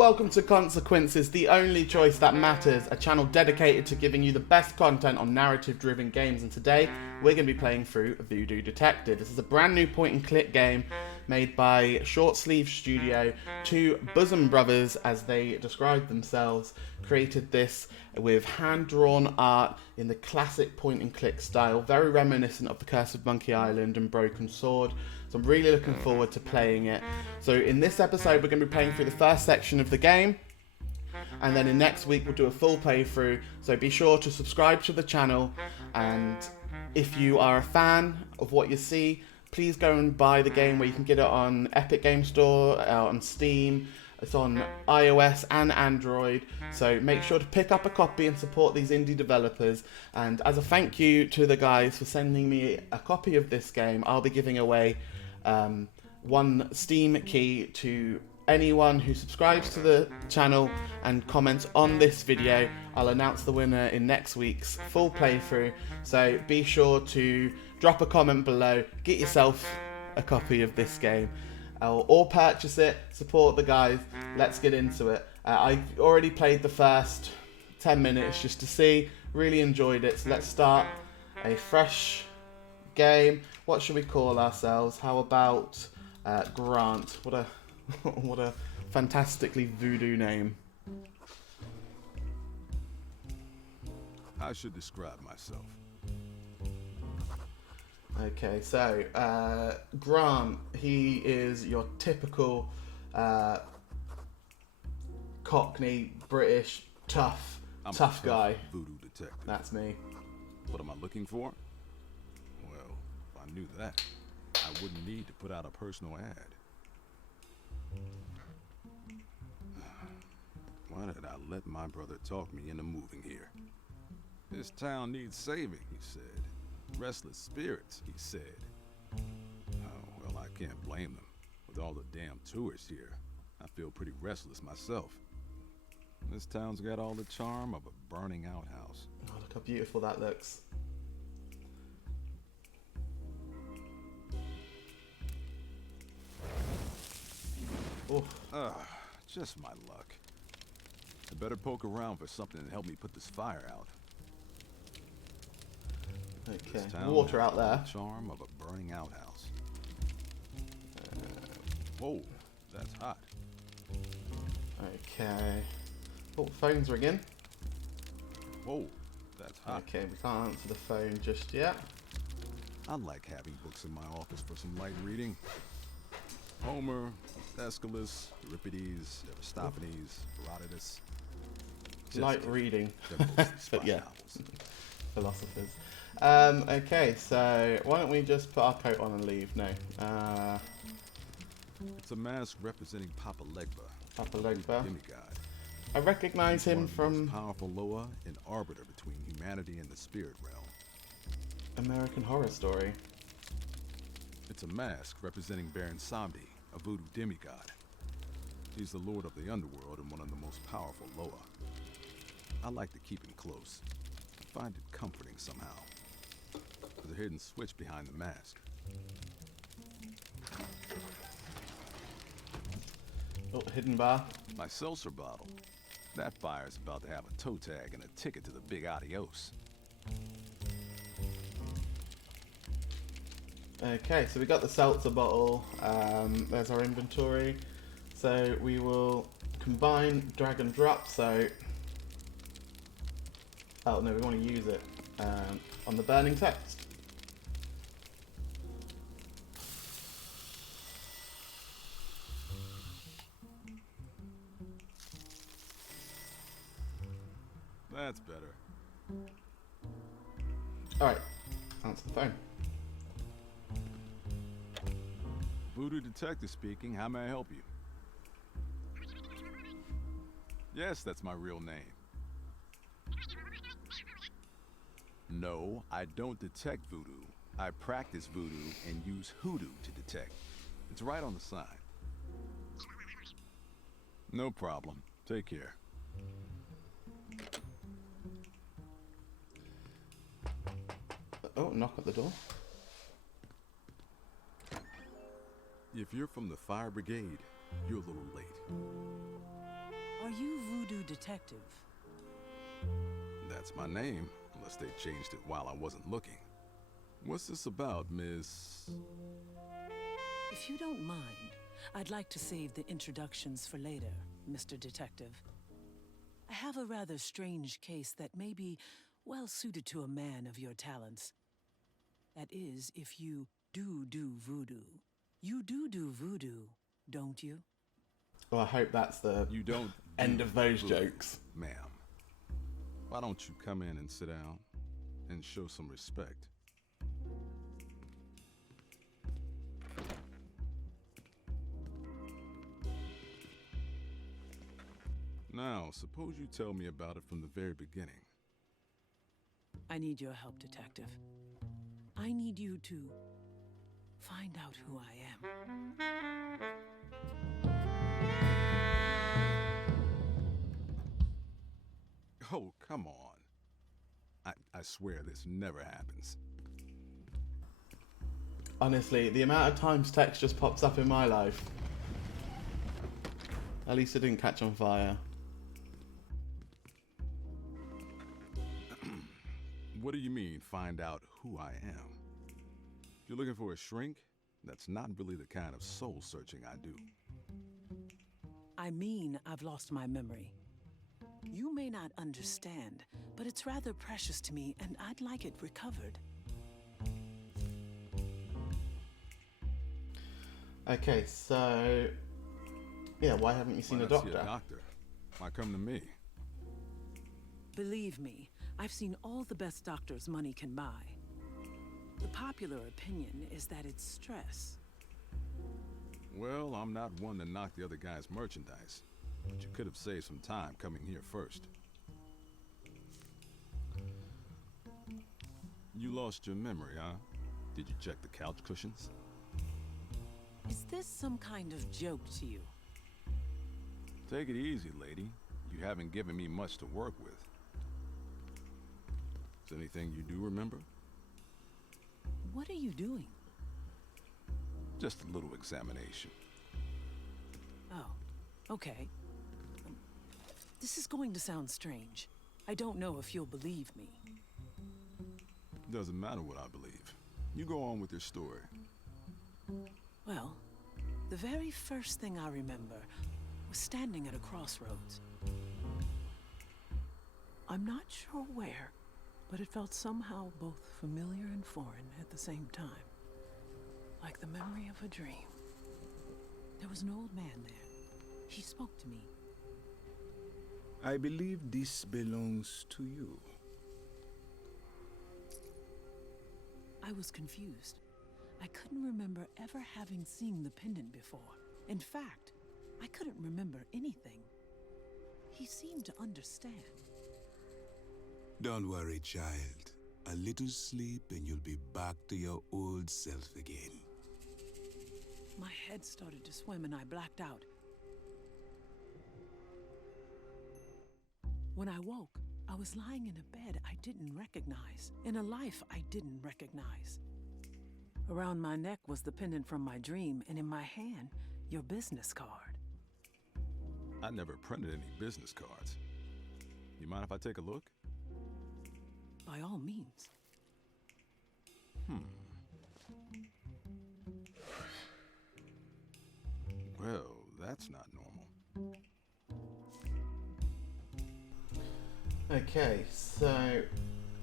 Welcome to Consequences, the only choice that matters, a channel dedicated to giving you the best content on narrative-driven games, and today we're going to be playing through Voodoo Detective. This is a brand new point-and-click game made by Short Sleeve Studio. Two bosom brothers, as they describe themselves, created this with hand-drawn art in the classic point-and-click style, very reminiscent of The Curse of Monkey Island and Broken Sword. So I'm really looking forward to playing it. So in this episode, we're going to be playing through the first section of the game. And then in next week, we'll do a full playthrough. So be sure to subscribe to the channel. And if you are a fan of what you see, please go and buy the game where you can get it on Epic Game Store, on Steam. It's on iOS and Android, so make sure to pick up a copy and support these indie developers. And as a thank you to the guys for sending me a copy of this game, I'll be giving away one Steam key to anyone who subscribes to the channel and comments on this video. I'll announce the winner in next week's full playthrough, so be sure to drop a comment below, get yourself a copy of this game. Or purchase it, support the guys. Let's get into it. I've already played the first 10 minutes just to see, really enjoyed it. So let's start a fresh game. What should we call ourselves? How about Grant? What a what a fantastically voodoo name. I should describe myself. Okay, so Grant, he is your typical Cockney, British, tough guy. Voodoo detective. That's me. What am I looking for? Well, if I knew that, I wouldn't need to put out a personal ad. Why did I let my brother talk me into moving here? This town needs saving, he said. Restless spirits, he said. Oh, well, I can't blame them. With all the damn tourists here, I feel pretty restless myself. This town's got all the charm of a burning outhouse. Oh, look how beautiful that looks. Oh. Just my luck. I better poke around for something to help me put this fire out. Okay, water out there. Charm of a burning outhouse. Whoa, that's hot. Okay. Oh, phone's ringing. Whoa, that's hot. Okay, we can't answer the phone just yet. I like having books in my office for some light reading. Homer, Aeschylus, Euripides, Aristophanes, Herodotus. Light reading. But yeah, philosophers. Okay, so why don't we just put our coat on and leave? No. It's a mask representing Papa Legba. Papa Legba. Demigod. I recognize him from the most powerful Loa and arbiter between humanity and the spirit realm. American Horror Story. It's a mask representing Baron Samedi, a voodoo demigod. He's the lord of the underworld and one of the most powerful Loa. I like to keep him close. I find it comforting somehow. There's a hidden switch behind the mask. Oh, hidden bar. My seltzer bottle. That fire's about to have a toe tag and a ticket to the big adios. Okay, so we got the seltzer bottle. There's our inventory. So we will combine, drag and drop. So, oh no, we want to use it on the burning text. That's better. Alright, answer the phone. Voodoo Detective speaking. How may I help you? Yes, that's my real name. No, I don't detect voodoo. I practice voodoo and use hoodoo to detect. It's right on the sign. No problem. Take care. Oh, knock at the door. If you're from the fire brigade, you're a little late. Detective. That's my name, unless they changed it while I wasn't looking. What's this about, Miss... If you don't mind, I'd like to save the introductions for later, Mr. Detective. I have a rather strange case that may be well suited to a man of your talents. That is, if you do voodoo. You do voodoo, don't you? Well, I hope that's the You don't end of those voodoo, jokes. ma'am. Why don't you come in and sit down and show some respect? Now, suppose you tell me about it from the very beginning. I need your help, Detective. I need you to find out who I am. Oh, come on. I swear this never happens. Honestly, the amount of times text just pops up in my life. At least it didn't catch on fire. What do you mean, find out who I am? If you're looking for a shrink, that's not really the kind of soul-searching I do. I mean, I've lost my memory. You may not understand, but it's rather precious to me, and I'd like it recovered. Okay, so... yeah, why haven't you seen Why a not see doctor? a doctor? Why come to me? Believe me, I've seen all the best doctors money can buy. The popular opinion is that it's stress. Well, I'm not one to knock the other guy's merchandise, but you could have saved some time coming here first. You lost your memory, huh? Did you check the couch cushions? Is this some kind of joke to you? Take it easy, lady. You haven't given me much to work with. Is anything you do remember? What are you doing? Just a little examination. Oh, okay. This is going to sound strange. I don't know if you'll believe me. Doesn't matter what I believe. You go on with your story. Well, the very first thing I remember was standing at a crossroads. I'm not sure where, but it felt somehow both familiar and foreign at the same time. Like the memory of a dream. There was an old man there. He spoke to me. I believe this belongs to you. I was confused. I couldn't remember ever having seen the pendant before. In fact, I couldn't remember anything. He seemed to understand. Don't worry, child. A little sleep and you'll be back to your old self again. My head started to swim and I blacked out. When I woke, I was lying in a bed I didn't recognize, in a life I didn't recognize. Around my neck was the pendant from my dream, and in my hand, your business card. I never printed any business cards. You mind if I take a look? By all means. Well, that's not normal. Okay, so...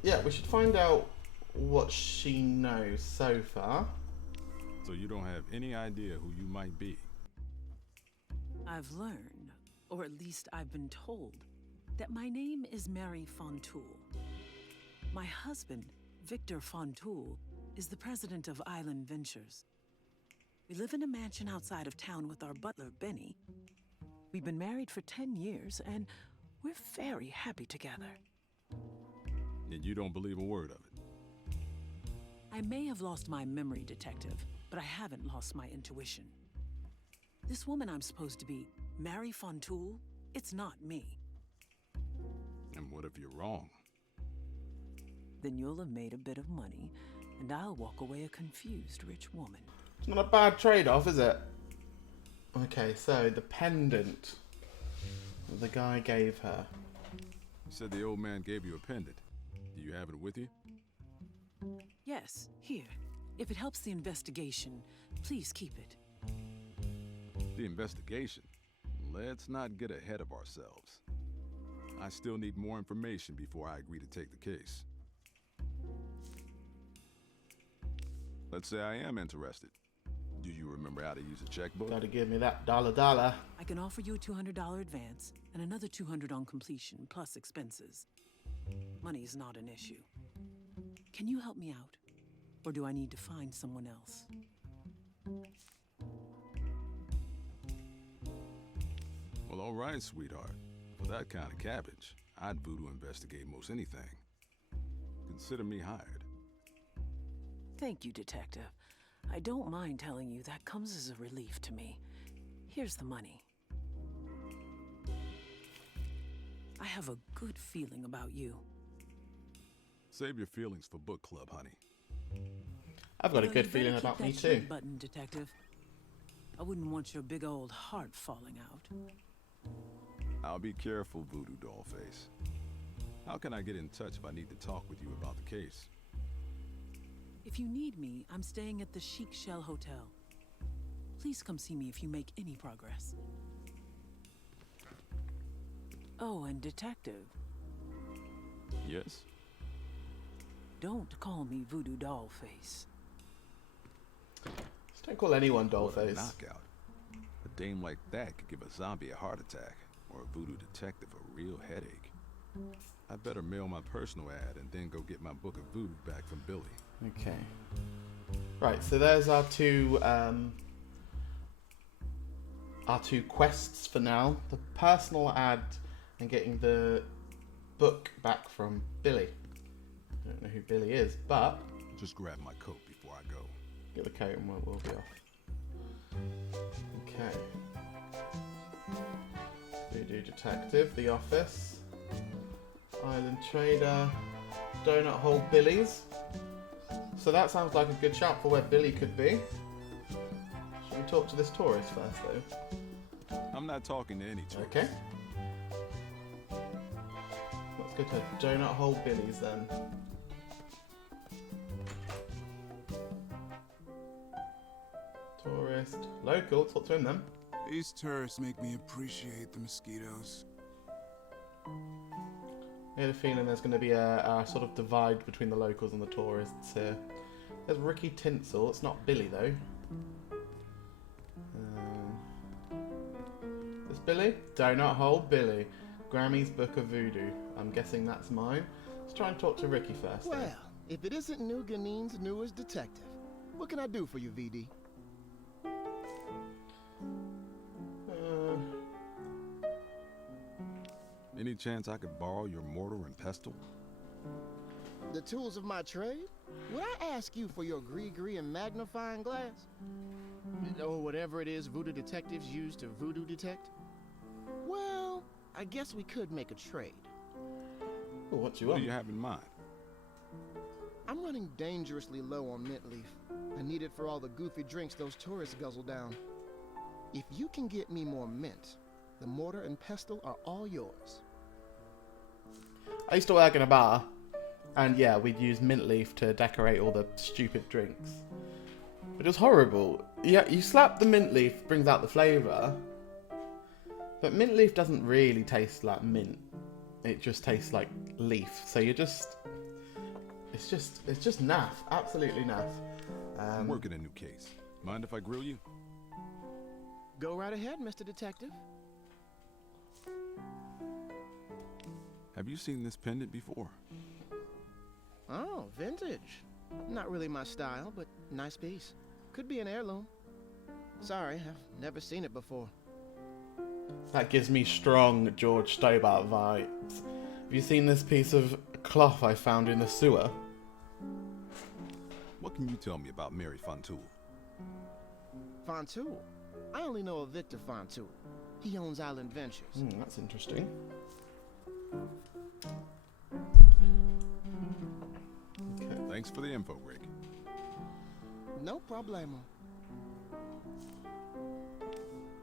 yeah, we should find out what she knows so far. So you don't have any idea who you might be? I've learned, or at least I've been told, that my name is Mary Fontoul. My husband, Victor Fontoul, is the president of Island Ventures. We live in a mansion outside of town with our butler, Benny. We've been married for 10 years, and we're very happy together. And you don't believe a word of it? I may have lost my memory, Detective, but I haven't lost my intuition. This woman I'm supposed to be, Mary Fontoul, it's not me. And what if you're wrong? Then you'll have made a bit of money, and I'll walk away a confused rich woman. It's not a bad trade-off, is it? Okay, so the pendant. The guy gave her. You said the old man gave you a pendant. Do you have it with you? Yes, here. If it helps the investigation, please keep it. The investigation? Let's not get ahead of ourselves. I still need more information before I agree to take the case. Let's say I am interested. Do you remember how to use a checkbook? Gotta give me that dollar. I can offer you a $200 advance and another $200 on completion, plus expenses. Money is not an issue. Can you help me out? Or do I need to find someone else? Well, all right, sweetheart. For that kind of cabbage, I'd voodoo investigate most anything. Consider me hired. Thank you, Detective. I don't mind telling you that comes as a relief to me. Here's the money. I have a good feeling about you. Save your feelings for book club, honey. I've got a Well, good you better feeling keep about that me short too. button, Detective. I wouldn't want your big old heart falling out. I'll be careful, Voodoo Dollface. How can I get in touch if I need to talk with you about the case? If you need me, I'm staying at the Chic Shell Hotel. Please come see me if you make any progress. Oh, and Detective, Yes? don't call me Voodoo Dollface. Just don't call anyone What a Dollface. knockout. A dame like that could give a zombie a heart attack, or a voodoo detective a real headache. I better mail my personal ad and then go get my book of voodoo back from Billy. Okay. Right, so there's our two quests for now. The personal ad and getting the book back from Billy. I don't know who Billy is, but Just grab my coat before I go. get the coat and we'll be off. Okay. Voodoo Detective, The Office, Island Trader, Donut Hole Billy's. So that sounds like a good shout for where Billy could be. Should we talk to this tourist first, though? I'm not talking to any tourists. Okay. Let's go to Donut Hole Billy's then. Tourist. Local, talk to him then. These tourists make me appreciate the mosquitoes. I had a feeling there's going to be a sort of divide between the locals and the tourists here. There's Ricky Tinsel. It's not Billy, though. This Billy? Donut Hole Billy. Grammy's Book of Voodoo. I'm guessing that's mine. Let's try and talk to Ricky first. though. Well, if it isn't New Guinea's newest detective, what can I do for you, VD? Any chance I could borrow your mortar and pestle? The tools of my trade? Would I ask you for your gree-gree and magnifying glass? Or whatever it is voodoo detectives use to voodoo detect? Well, I guess we could make a trade. Oh, what do you What want? do you have in mind? I'm running dangerously low on mint leaf. I need it for all the goofy drinks those tourists guzzle down. If you can get me more mint, the mortar and pestle are all yours. I used to work in a bar, and yeah, we'd use mint leaf to decorate all the stupid drinks. But it was horrible. Yeah, you slap the mint leaf, brings out the flavour, but mint leaf doesn't really taste like mint. It just tastes like leaf. So you're just, it's just naff, absolutely naff. I'm working a new case. Mind if I grill you? Go right ahead, Mr. Detective. Have you seen this pendant before? Oh, vintage. Not really my style, but nice piece. Could be an heirloom. Sorry, I've never seen it before. That gives me strong George Stobart vibes. Have you seen this piece of cloth I found in the sewer? What can you tell me about Mary Fontoul? Fontoul? I only know of Victor Fontoul. He owns Island Ventures. That's interesting. Okay. Thanks for the info, Rick. No problemo.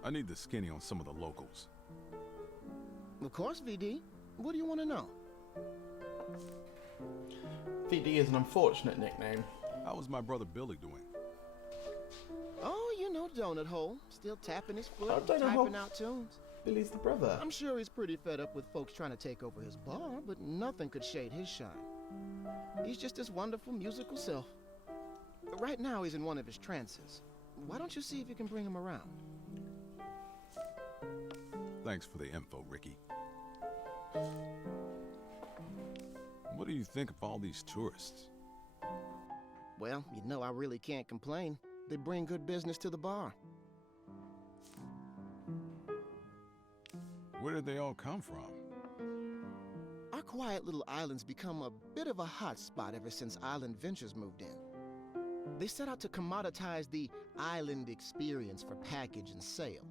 I need the skinny on some of the locals. Of course, VD. What do you want to know? VD is an unfortunate nickname. How was my brother Billy doing? Oh, you know Donut Hole. Still tapping his foot, Oh, Donut typing Hole. out tunes. Billy's the brother. I'm sure he's pretty fed up with folks trying to take over his bar, but nothing could shade his shine. He's just his wonderful musical self. Right now, he's in one of his trances. Why don't you see if you can bring him around? Thanks for the info, Ricky. What do you think of all these tourists? Well, you know I really can't complain. They bring good business to the bar. Where did they all come from? Our quiet little island's become a bit of a hot spot ever since Island Ventures moved in. They set out to commoditize the island experience for package and sale.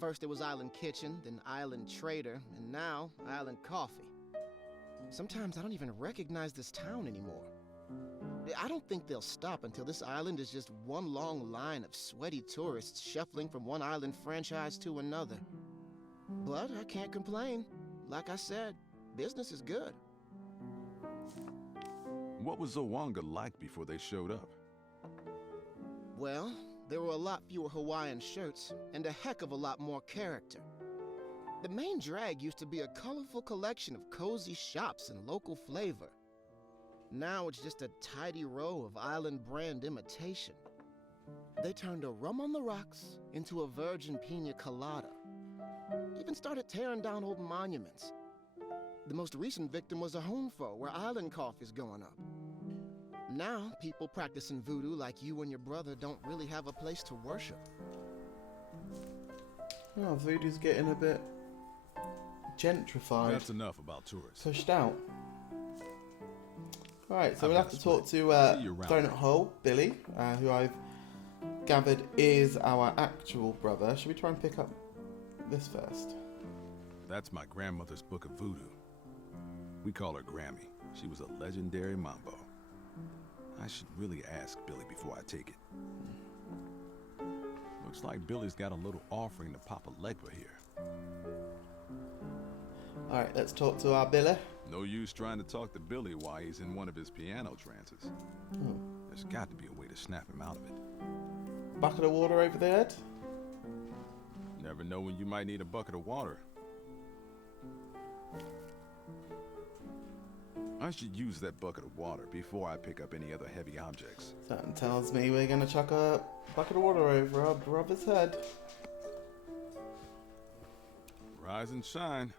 First it was Island Kitchen, then Island Trader, and now Island Coffee. Sometimes I don't even recognize this town anymore. I don't think they'll stop until this island is just one long line of sweaty tourists shuffling from one island franchise to another. But I can't complain. Like I said, business is good. What was Zawanga like before they showed up? Well, there were a lot fewer Hawaiian shirts and a heck of a lot more character. The main drag used to be a colorful collection of cozy shops and local flavor. Now it's just a tidy row of island brand imitation. They turned a rum on the rocks into a virgin pina colada. Even started tearing down old monuments. The most recent victim was a Honfo, where Island Coffee's going up. Now, people practicing voodoo like you and your brother don't really have a place to worship. Oh, voodoo's getting a bit gentrified. That's enough about tourists. Pushed out. Alright, so I've we'll got have to a talk split. to See you around. Donut Hole, Billy, who I've gathered is our actual brother. Should we try and pick up this first? That's my grandmother's book of voodoo. We call her Grammy. She was a legendary mambo. I should really ask Billy before I take it. Looks like Billy's got a little offering to Papa Legba here. Alright, let's talk to our Billy. No use trying to talk to Billy while he's in one of his piano trances. There's got to be a way to snap him out of it. Bucket of water over the head. Never know when you might need a bucket of water. I should use that bucket of water before I pick up any other heavy objects. Something tells me we're gonna chuck a bucket of water over our brother's head. Rise and shine.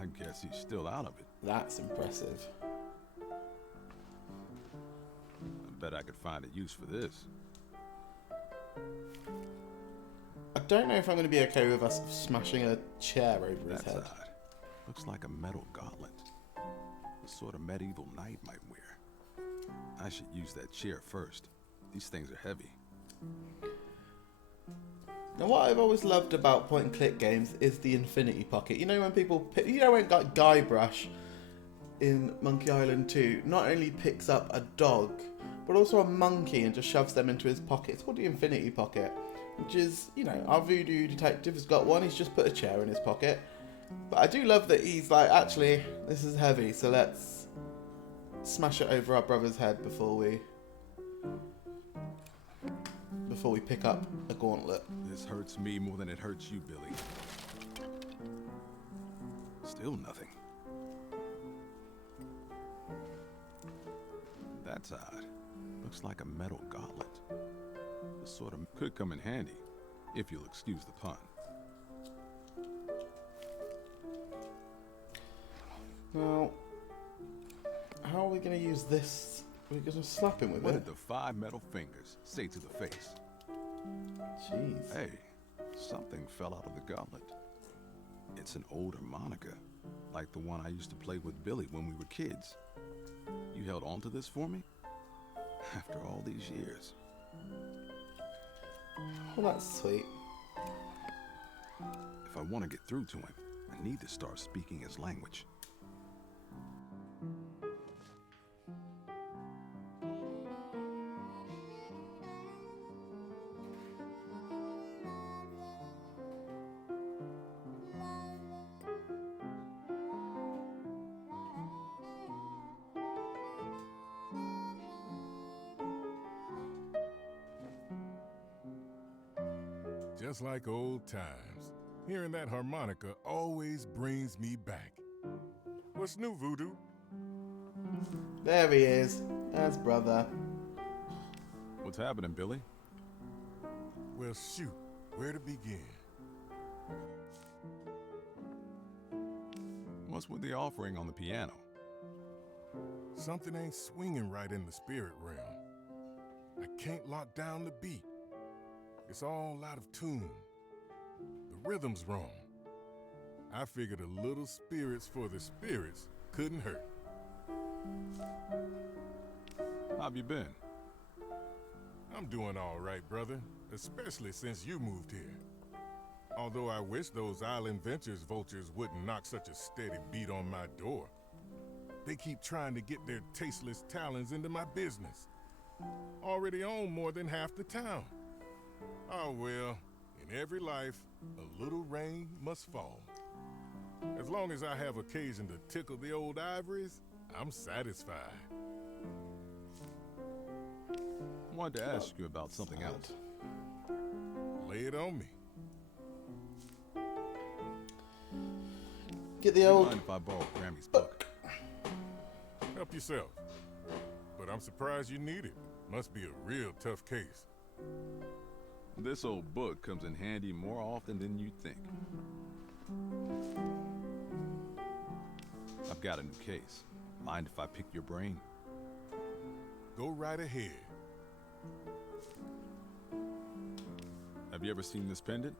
I guess he's still out of it. That's impressive. I bet I could find a use for this. I don't know if I'm going to be okay with us smashing a chair over his That's head. odd. Looks like a metal gauntlet. The sort of medieval knight might wear. I should use that chair first. These things are heavy. Now, what I've always loved about point and click games is the infinity pocket. You know when people pick, you know when Guybrush in Monkey Island 2 not only picks up a dog, but also a monkey and just shoves them into his pocket. It's called the infinity pocket, which is, you know, our voodoo detective has got one. He's just put a chair in his pocket. But I do love that he's like, actually, this is heavy, so let's smash it over our brother's head before we pick up a gauntlet. This hurts me more than it hurts you, Billy. Still nothing. That's odd. Looks like a metal gauntlet. The sort of could come in handy, if you'll excuse the pun. Now, how are we going to use this? We're going to slap him with What it. did the 5 metal fingers say to the face? Jeez. Hey, something fell out of the gauntlet. It's an old harmonica, like the one I used to play with Billy when we were kids. You held on to this for me? After all these years. Well, that's sweet. If I want to get through to him, I need to start speaking his language. just like old times. Hearing that harmonica always brings me back. What's new, Voodoo? There he is. There's brother. What's happening, Billy? Well, shoot, where to begin? What's with the offering on the piano? Something ain't swinging right in the spirit realm. I can't lock down the beat. It's all out of tune. The rhythm's wrong. I figured a little spirits for the spirits couldn't hurt. How have you been? I'm doing all right, brother, especially since you moved here. Although I wish those Island Ventures vultures wouldn't knock such a steady beat on my door. They keep trying to get their tasteless talons into my business. Already own more than half the town. Oh well, in every life, a little rain must fall. As long as I have occasion to tickle the old ivories, I'm satisfied. I wanted to ask you about something else. Lay it on me. Get the Do you old... mind if I borrow Grammy's book? Help yourself. But I'm surprised you need it. Must be a real tough case. This old book comes in handy more often than you think. I've got a new case. Mind if I pick your brain? Go right ahead. Have you ever seen this pendant?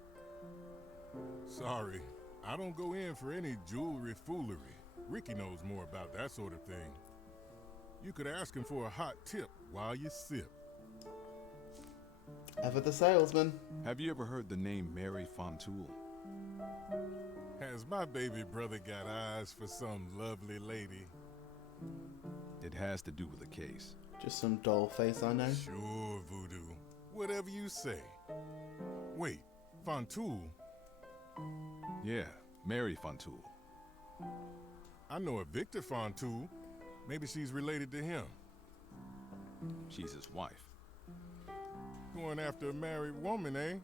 Sorry, I don't go in for any jewelry foolery. Ricky knows more about that sort of thing. You could ask him for a hot tip while you sip. Ever the salesman. Have you ever heard the name Mary Fontoul? Has my baby brother got eyes for some lovely lady? It has to do with the case. Just some doll face, I know. Sure, Voodoo. Whatever you say. Wait, Fontoul? Yeah, Mary Fontoul. I know a Victor Fontoul. Maybe she's related to him. She's his wife. Going after a married woman, eh?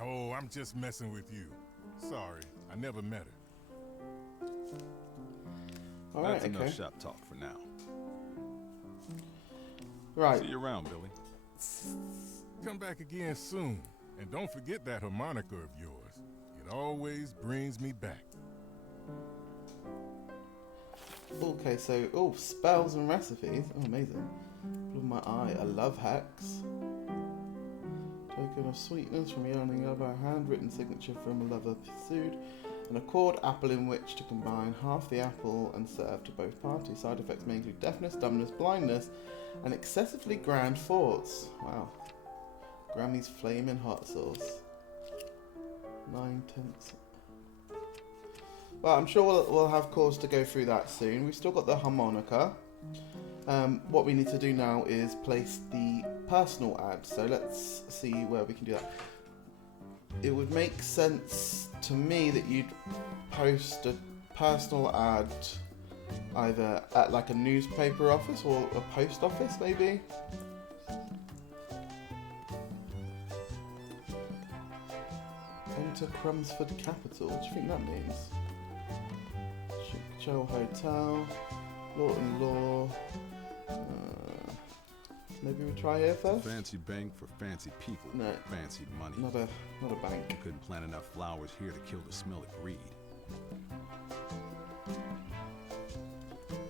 Oh, I'm just messing with you. Sorry, I never met her. Alright, That's okay. enough shop talk for now. Right. See you around, Billy. Come back again soon. And don't forget that harmonica of yours. It always brings me back. Okay, so, oh, spells and recipes. Oh, amazing. Blood my eye. I love hex. Token of sweetness from yearning lover. Handwritten signature from a lover pursued. An accord apple in which to combine half the apple and serve to both parties. Side effects may include deafness, dumbness, blindness, and excessively grand thoughts. Wow. Grammy's flaming hot sauce. 9/10. Well, I'm sure we'll have cause to go through that soon. We've still got the harmonica. What we need to do now is place the personal ad. So let's see where we can do that. It would make sense to me that you'd post a personal ad either at like a newspaper office or a post office, maybe. Enter Crumsford Capital. What do you think that means? Chickchow Hotel, Lawton Law. Maybe we try here first. Fancy bank for fancy people. No. Fancy money. Not a bank. Couldn't plant enough flowers here to kill the smell of greed.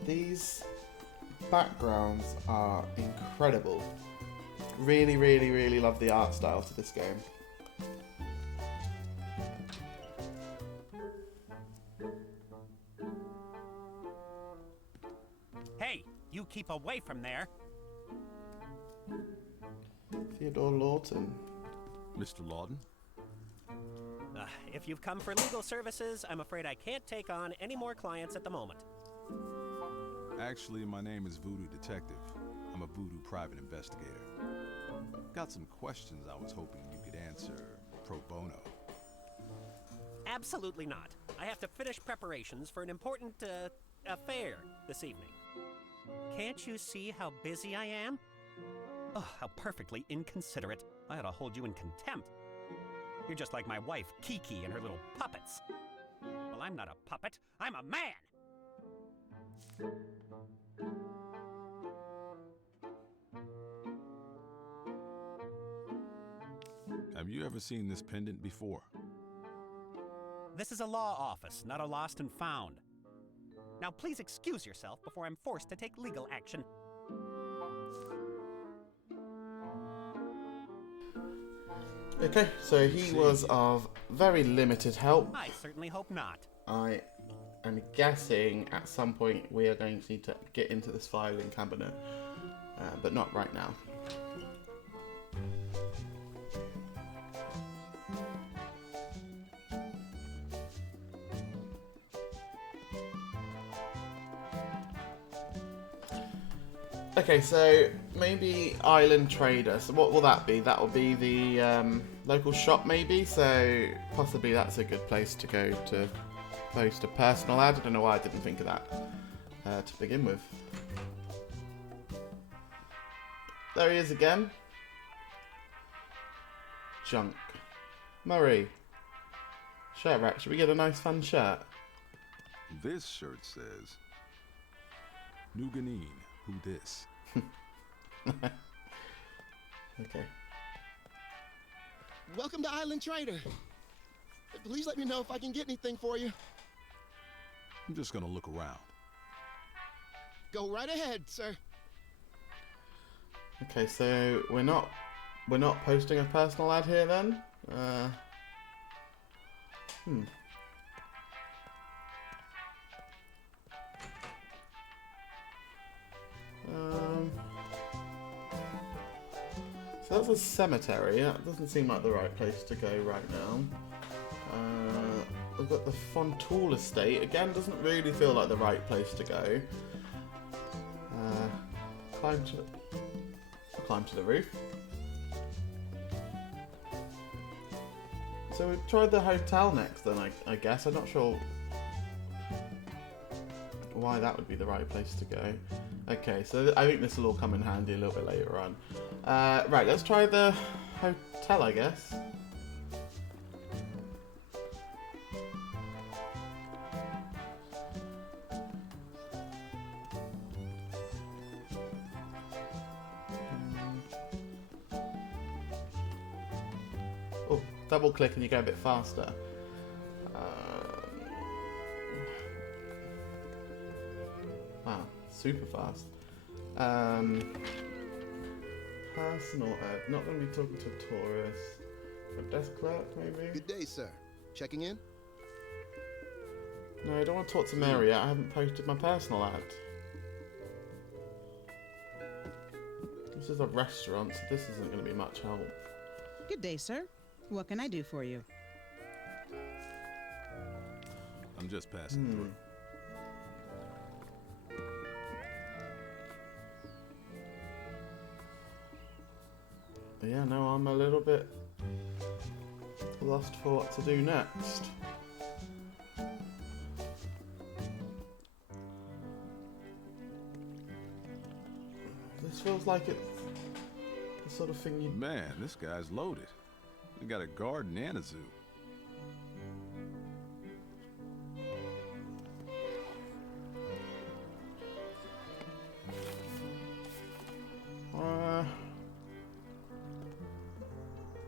These backgrounds are incredible. Really, really, really love the art style to this game. Hey, you keep away from there. Theodore Lawton. Mr. Lawton? If you've come for legal services, I'm afraid I can't take on any more clients at the moment. Actually, my name is Voodoo Detective. I'm a voodoo private investigator. Got some questions I was hoping you could answer pro bono. Absolutely not. I have to finish preparations for an important, affair this evening. Can't you see how busy I am? Oh, how perfectly inconsiderate. I ought to hold you in contempt. You're just like my wife, Kiki, and her little puppets. Well, I'm not a puppet. I'm a man! Have you ever seen this pendant before? This is a law office, not a lost and found. Now please excuse yourself before I'm forced to take legal action. Okay, so he was of very limited help. I certainly hope not. I am guessing at some point we are going to need to get into this filing cabinet, but not right now. Okay, so maybe Island Trader. So what will that be? That will be the local shop maybe? So possibly that's a good place to go to post a personal ad. I don't know why I didn't think of that to begin with. There he is again. Junk. Murray. Shirt rack. Should we get a nice fun shirt? This shirt says, Nuganine, who dis? Okay. Welcome to Island Trader. Please let me know if I can get anything for you. I'm just gonna look around. Go right ahead, sir. Okay, so we're not posting a personal ad here then. So that's a cemetery. That doesn't seem like the right place to go right now. We've got the Fontoul estate. Again, doesn't really feel like the right place to go. Climb to the roof. So we tried the hotel next then, I guess. I'm not sure why that would be the right place to go. Okay, so I think this will all come in handy a little bit later on. Right, let's try the hotel, I guess. Oh, double click and you go a bit faster. Wow, super fast. Personal ad. Not going to be talking to a tourist. A desk clerk, maybe? Good day, sir. Checking in? No, I don't want to talk to Mary yet. I haven't posted my personal ad. This is a restaurant, so this isn't going to be much help. Good day, sir. What can I do for you? I'm just passing through. Yeah, no, I'm a little bit lost for what to do next. This feels like it's the sort of thing you... Man, this guy's loaded. We got a garden and a zoo.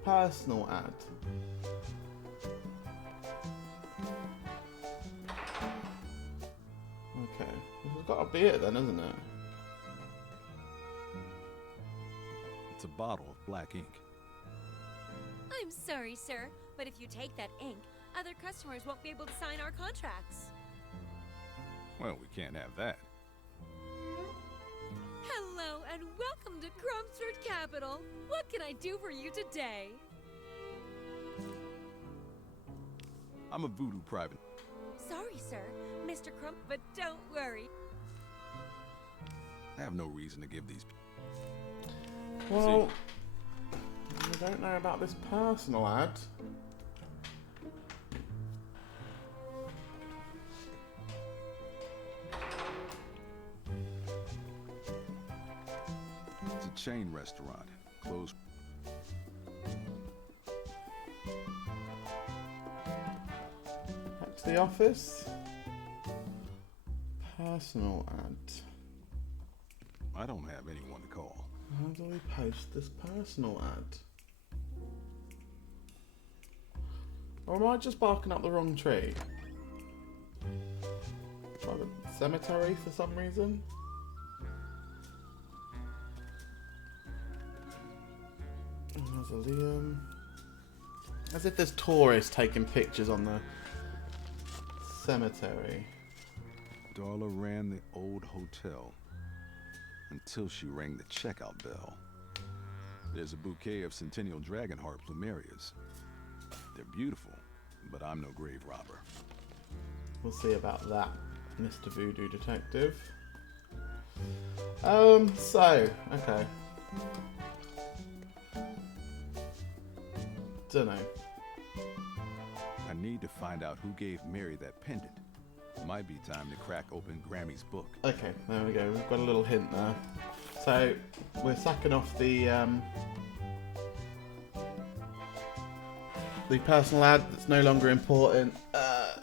Personal ad. Okay, this has got to be it then, isn't it? It's a bottle of black ink. I'm sorry, sir, but if you take that ink, other customers won't be able to sign our contracts. Well, we can't have that. Hello and welcome to Crumpsford Capital. What can I do for you today? I'm a voodoo private. Sorry, sir, Mr. Crump, but don't worry. I have no reason to give these. Well, I don't know about this personal ad. It's a chain restaurant. Closed. Back to the office. Personal ad. I don't have anyone to call. How do we post this personal ad? Or am I just barking up the wrong tree? Try the cemetery for some reason? Mausoleum. As if there's tourists taking pictures on the cemetery. Darla ran the old hotel until she rang the checkout bell. There's a bouquet of Centennial Dragon Heart Plumerias. They're beautiful, but I'm no grave robber. We'll see about that, Mr. Voodoo Detective. Okay. Dunno. I need to find out who gave Mary that pendant. Might be time to crack open Grammy's book. Okay, there we go. We've got a little hint there. So, we're sacking off the personal ad that's no longer important.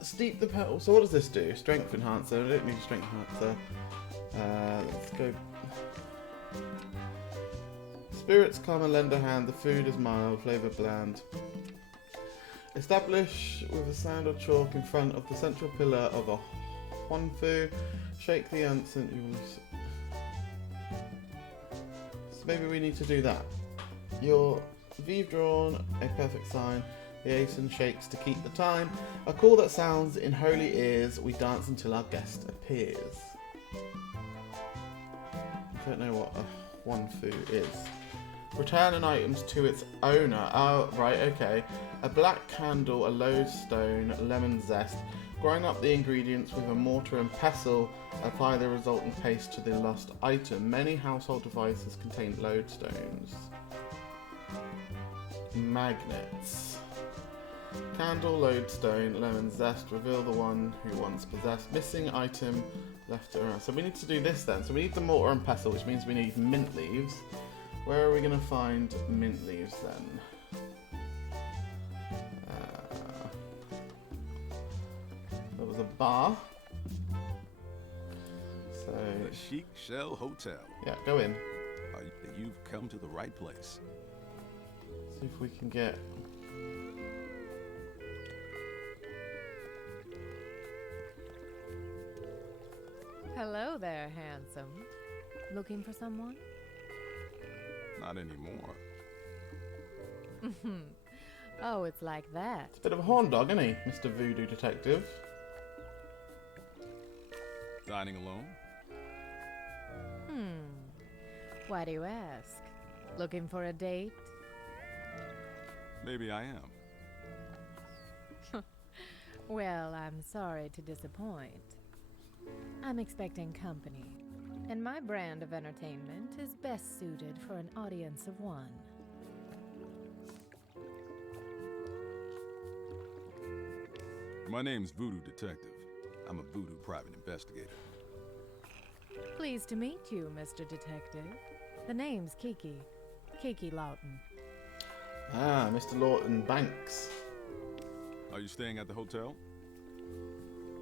Steep the petal. So what does this do? Strength enhancer. I don't need a strength enhancer. Let's go. Spirits calm and lend a hand. The food is mild, flavour bland. Establish with a sand or chalk in front of the central pillar of a Huanfu. Shake the ants and you will... So maybe we need to do that. Your Vive drawn, a perfect sign. The Aeson shakes to keep the time. A call that sounds in holy ears. We dance until our guest appears. I don't know what a Huanfu is. Return an item to its owner. Oh, right, okay. A black candle, a lodestone, lemon zest. Grind up the ingredients with a mortar and pestle. Apply the resultant paste to the lost item. Many household devices contain lodestones. Magnets. Candle, lodestone, lemon zest. Reveal the one who once possessed. Missing item left around. So we need to do this then. So we need the mortar and pestle, which means we need mint leaves. Where are we going to find mint leaves then? There was a bar. So The Chic Shell Hotel. yeah, go in. You've come to the right place. See if we can get. Hello there, handsome. Looking for someone? Not anymore. Oh, it's like that. Bit of a horn dog, isn't he, Mr. Voodoo Detective? Dining alone? Why do you ask? Looking for a date? Maybe I am. Well, I'm sorry to disappoint. I'm expecting company, and my brand of entertainment is best suited for an audience of one. My name's Voodoo Detective. I'm a voodoo private investigator. Pleased to meet you, Mr. Detective. The name's Kiki. Kiki Lawton. Ah, Mr. Lawton Banks. Are you staying at the hotel?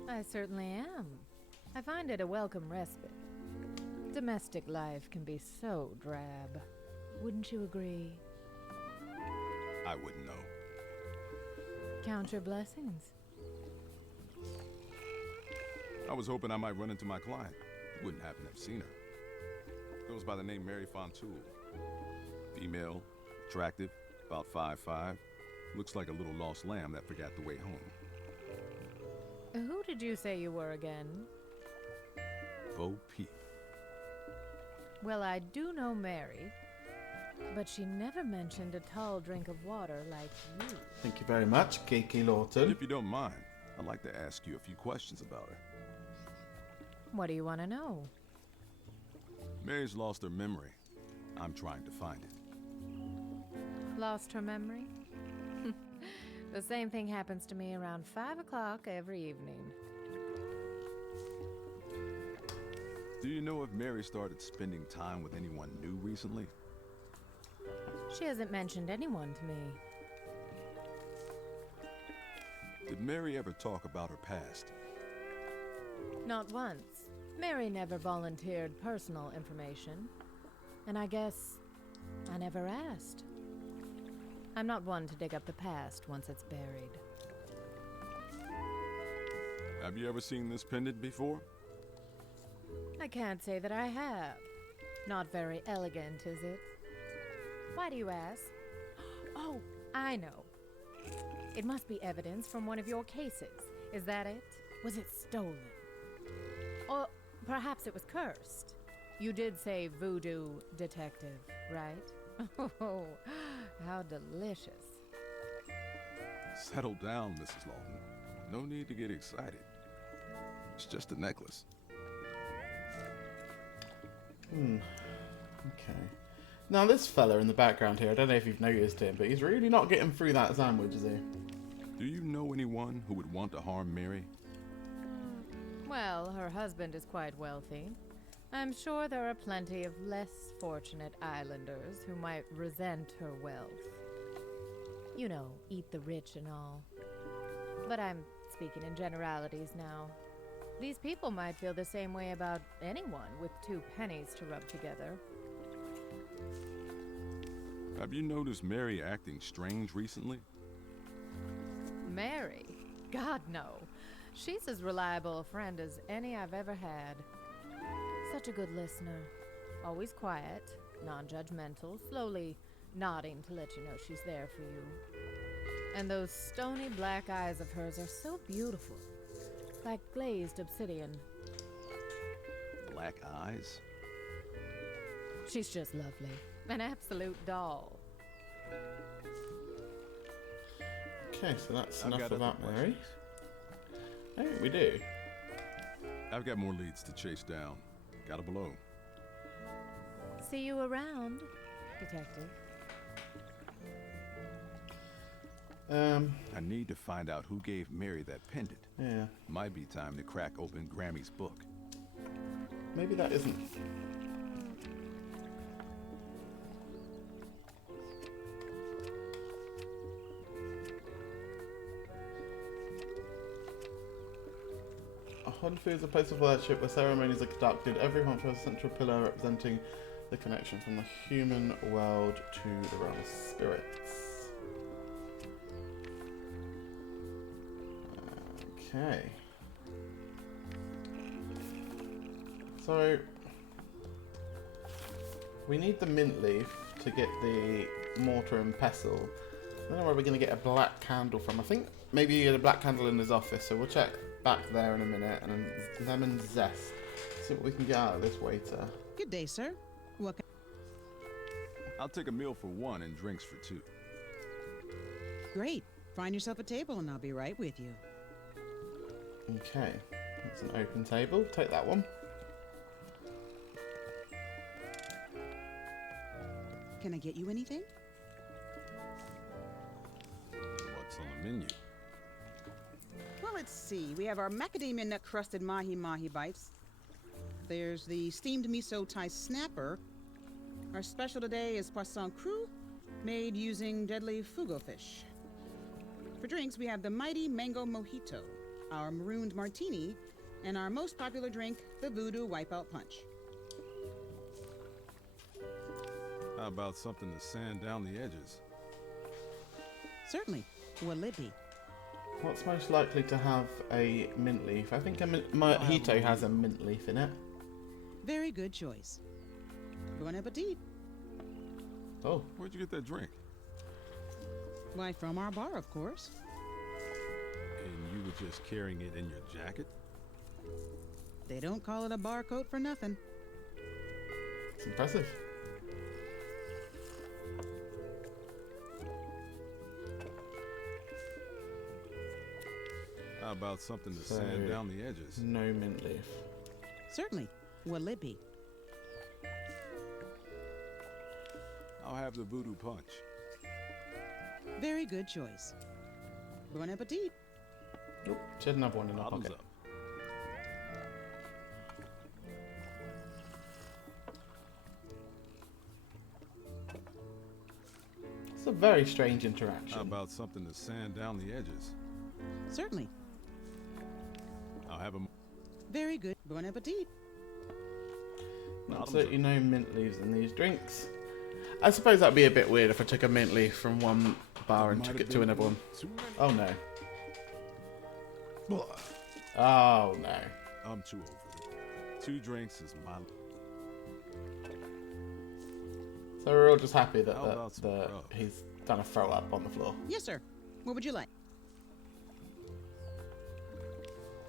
I certainly am. I find it a welcome respite. Domestic life can be so drab. Wouldn't you agree? I wouldn't know. Count your blessings. I was hoping I might run into my client. Wouldn't happen to have seen her. Goes by the name Mary Fontoul. Female, attractive, about 5'5". Looks like a little lost lamb that forgot the way home. Who did you say you were again? Bo Peep. Well, I do know Mary, but she never mentioned a tall drink of water like you. Thank you very much, Kiki Lawton. If you don't mind, I'd like to ask you a few questions about her. What do you want to know? Mary's lost her memory. I'm trying to find it. Lost her memory? The same thing happens to me around 5 o'clock every evening. Do you know if Mary started spending time with anyone new recently? She hasn't mentioned anyone to me. Did Mary ever talk about her past? Not once. Mary never volunteered personal information. And I guess I never asked. I'm not one to dig up the past once it's buried. Have you ever seen this pendant before? I can't say that I have. Not very elegant, is it? Why do you ask? Oh, I know. It must be evidence from one of your cases. Is that it? Was it stolen? Or perhaps it was cursed. You did say voodoo detective, right? Oh, how delicious. Settle down, Mrs. Lawton. No need to get excited. It's just a necklace. Okay. Now this fella in the background here, I don't know if you've noticed him, but he's really not getting through that sandwich, is he? Do you know anyone who would want to harm Mary? Well, her husband is quite wealthy. I'm sure there are plenty of less fortunate islanders who might resent her wealth. You know, eat the rich and all. But I'm speaking in generalities now. These people might feel the same way about anyone with 2 pennies to rub together. Have you noticed Mary acting strange recently? Mary? God, no. She's as reliable a friend as any I've ever had. Such a good listener. Always quiet, non-judgmental, slowly nodding to let you know she's there for you. And those stony black eyes of hers are so beautiful, like glazed obsidian. Black eyes? She's just lovely. An absolute doll. Okay, so that's I've enough got about other Mary. Oh, we do. I've got more leads to chase down. Got a below. See you around, Detective. I need to find out who gave Mary that pendant. Yeah. Might be time to crack open Grammy's book. Maybe that isn't. A Honfu is a place of worship where ceremonies are conducted. Every Honfu has a central pillar representing the connection from the human world to the realm of spirits. Okay. So we need the mint leaf to get the mortar and pestle. I don't know where we're going to get a black candle from. I think maybe he had a black candle in his office, so we'll check back there in a minute. And then lemon zest. See what we can get out of this waiter. Good day, sir. What can... I'll take a meal for 1 and drinks for 2. Great. Find yourself a table and I'll be right with you. Okay, that's an open table. Take that one. Can I get you anything? What's on the menu? Well, let's see. We have our macadamia nut crusted mahi mahi bites. There's the steamed miso Thai snapper. Our special today is poisson cru, made using deadly fugo fish. For drinks, we have the mighty mango mojito, our marooned martini, and our most popular drink, the Voodoo Wipeout Punch. How about something to sand down the edges? Certainly. What'll it be? What's most likely to have a mint leaf? I think a mojito has a mint leaf in it. Very good choice. Bon appetit. Oh. Where'd you get that drink? Why, from our bar, of course. And you were just carrying it in your jacket? They don't call it a bar coat for nothing. It's impressive. How about something to sand down the edges? No mint leaf. Certainly. What'll it be? I'll have the Voodoo Punch. Very good choice. Bon appetit. Nope, she had another one in her Bottoms pocket. up. It's a very strange interaction. How about something to sand down the edges? Certainly. I'll have them. Very good. Bon appetit. Absolutely no mint leaves in these drinks. I suppose that'd be a bit weird if I took a mint leaf from one bar and took it to another one. Oh no. Oh no. I'm too over it. 2 drinks is my. So we're all just happy that, How about some grub? he's done a throw up on the floor. Yes, sir. What would you like?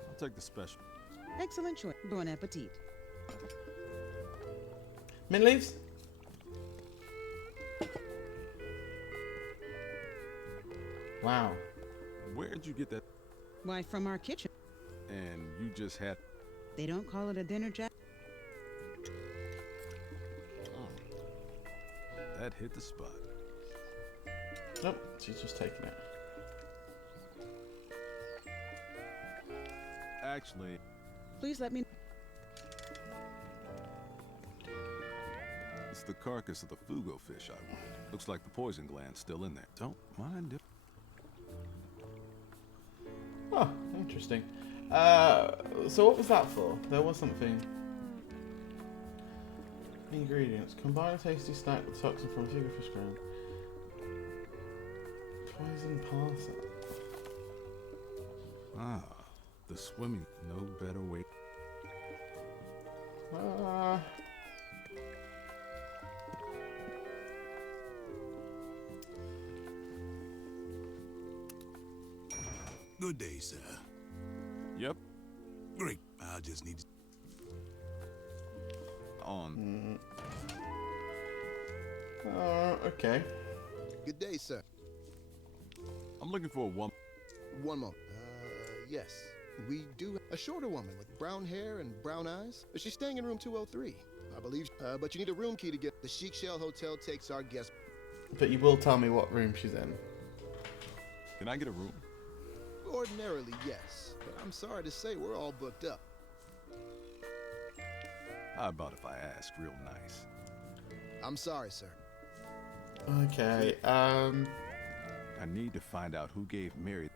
I'll take the special. Excellent choice. Bon appetit. Mint leaves? Wow. Where'd you get that? Why, from our kitchen. And you just had. They don't call it a dinner jack. That hit the spot. Nope, she's just taking it. Actually, Please let me. it's the carcass of the fugo fish I wanted. Looks like the poison gland's still in there. Don't mind it. Oh, interesting. So what was that for? There was something. Ingredients. Combine a tasty snack with toxin from fish ground. Poison parcel. Ah, the swimming. No better way. Good day, sir. Yep. Great. I just need to... On. Okay. Good day, sir. I'm looking for a woman. One moment. Yes. We do a shorter woman with brown hair and brown eyes. She's staying in room 203, I believe. But you need a room key to get. The Chic Shell Hotel takes our guests. But you will tell me what room she's in. Can I get a room? Ordinarily, yes. But I'm sorry to say we're all booked up. How about if I ask real nice? I'm sorry, sir. Okay, I need to find out who gave Mary.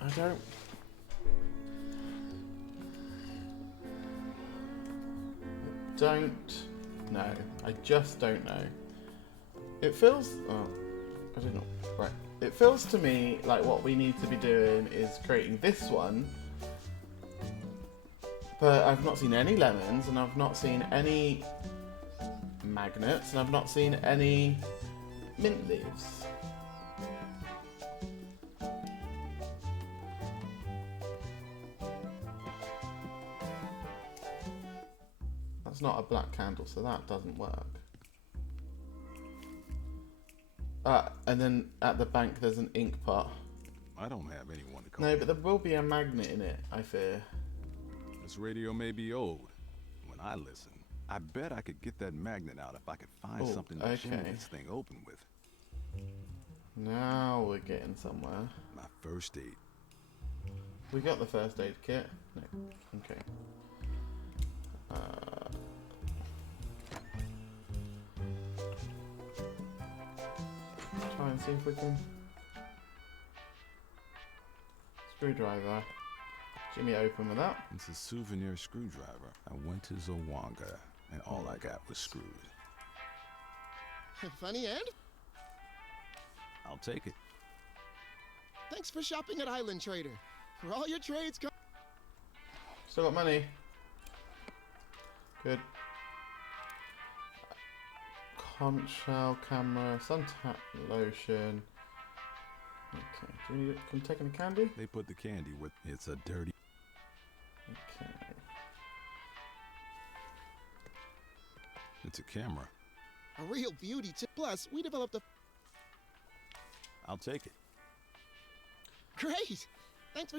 I don't know. I just don't know. It feels... Oh, I don't know. Right. It feels to me like what we need to be doing is creating this one. But I've not seen any lemons, and I've not seen any magnets, and I've not seen any mint leaves. That's not a black candle, so that doesn't work. And then at the bank there's an ink pot. I don't have anyone to call. No, but there will be a magnet in it, I fear. This radio may be old. When I listen, I bet I could get that magnet out if I could find something to jimmy this thing open with. Now we're getting somewhere. My first aid. We got the first aid kit. No. Okay. Try and see if we can. Screwdriver. Jimmy, open with that. It's a souvenir screwdriver. I went to Zawanga, and all I got was screws. Funny, and? I'll take it. Thanks for shopping at Island Trader. For all your trades, Still got money. Good. Conch shell, camera, suntan lotion. Okay. Do we need to take any candy? They put the candy with. It's a dirty. Okay. It's a camera. a real beauty too. Plus, we developed a... I'll take it. Great! Thanks for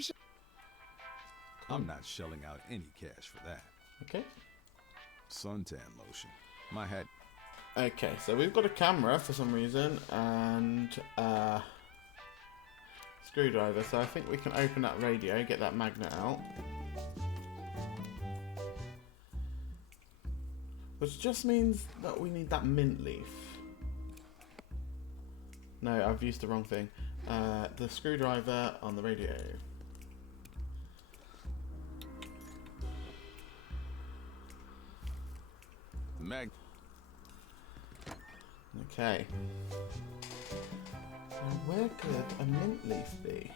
I'm not shelling out any cash for that. Okay. Suntan lotion. My hat. Okay, so we've got a camera for some reason and screwdriver. So I think we can open that radio, get that magnet out. Which just means that we need that mint leaf. No, I've used the wrong thing. The screwdriver on the radio. Mag. Okay. Now where could a mint leaf be?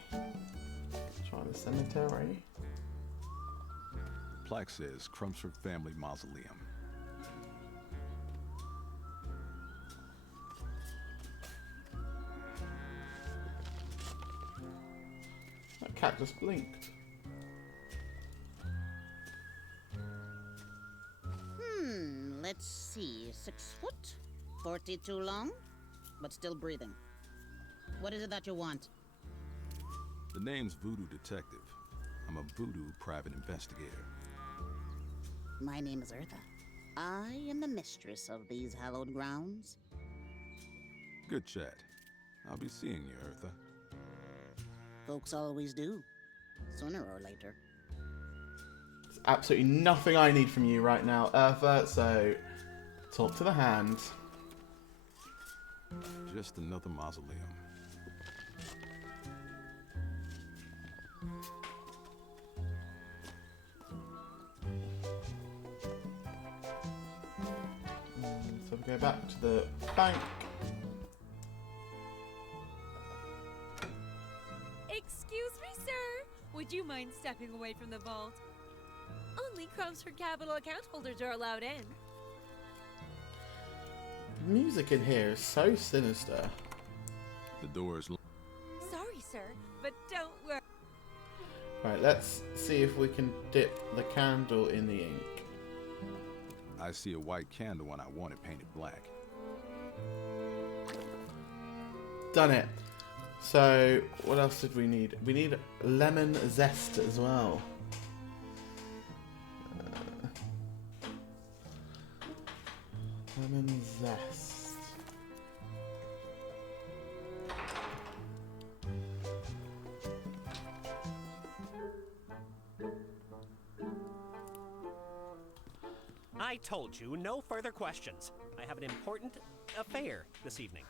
Try the cemetery. Plaque says Crumsford Family Mausoleum. That cat just blinked. Let's see. 6 foot, 42 long, but still breathing. What is it that you want? The name's Voodoo Detective. I'm a voodoo private investigator. My name is Eartha. I am the mistress of these hallowed grounds. Good chat. I'll be seeing you, Eartha. Folks always do, sooner or later. There's absolutely nothing I need from you right now, Eartha, so talk to the hand. Just another mausoleum. So we go back to the bank. Excuse me, sir. Would you mind stepping away from the vault? Only Crumsford Capital account holders are allowed in. The music in here is so sinister. The door is Sorry, sir, but don't worry. Right, let's see if we can dip the candle in the ink. I see a white candle and I want it painted black. Done it. So, what else did we need? We need lemon zest as well. Lemon zest. I told you, no further questions. I have an important affair this evening.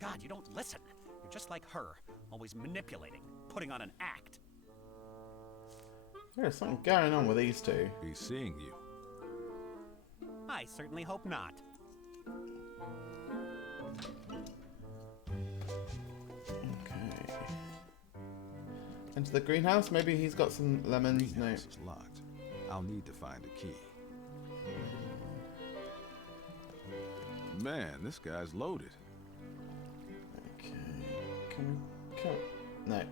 God, you don't listen. You're just like her, always manipulating, putting on an act. There's something going on with these two. He's seeing you. I certainly hope not. Okay. Into the greenhouse? Maybe he's got some lemons. No. Greenhouse is locked. I'll need to find a key. Man, this guy's loaded. Okay. Can we cut? No.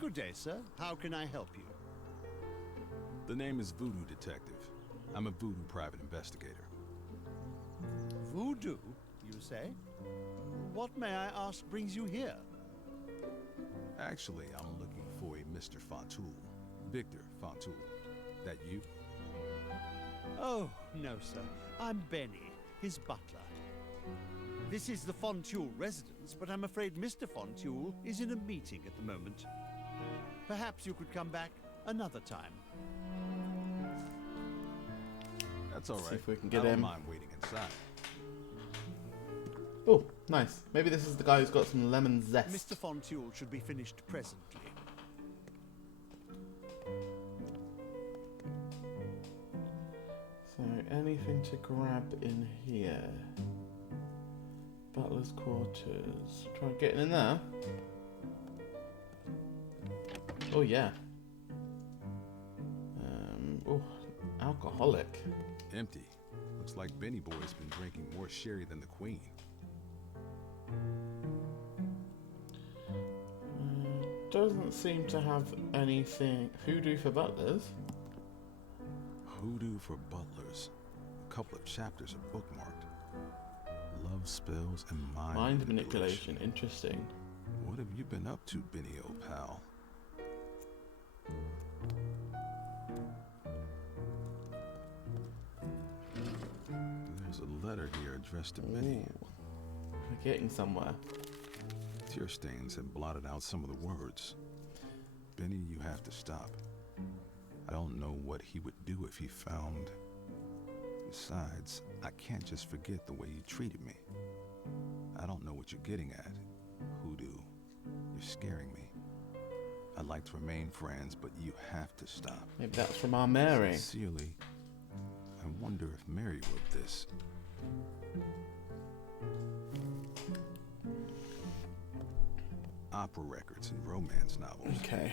Good day, sir. How can I help you? The name is Voodoo Detective. I'm a voodoo private investigator. Voodoo, you say? What, may I ask, brings you here? Actually, I'm looking for a Mr. Fontoul. Victor Fontoul. That you? Oh, no, sir. I'm Benny, his butler. This is the Fontoul residence, but I'm afraid Mr. Fontoul is in a meeting at the moment. Perhaps you could come back another time. That's all right. See if we can get I don't him. mind waiting inside. Oh, nice. Maybe this is the guy who's got some lemon zest. Mr. Fontoul should be finished presently. So, anything to grab in here? Butler's quarters. Try getting in there. Oh, yeah. Oh, alcoholic. Empty. Looks like Benny Boy's been drinking more sherry than the Queen. Doesn't seem to have anything. Hoodoo for butlers. Hoodoo for butlers. A couple of chapters are bookmarked. Love spells and mind manipulation. Interesting. What have you been up to, Benny, old pal? There's a letter here addressed to Benny. Ooh. We're getting somewhere. Tear stains have blotted out some of the words. Benny, you have to stop. I don't know what he would do if he found Besides, I can't just forget the way you treated me. I don't know what you're getting at, Hoodoo. You're scaring me. I'd like to remain friends, but you have to stop. Maybe that's from our Mary. Sincerely, I wonder if Mary wrote this. Opera records and romance novels. Okay.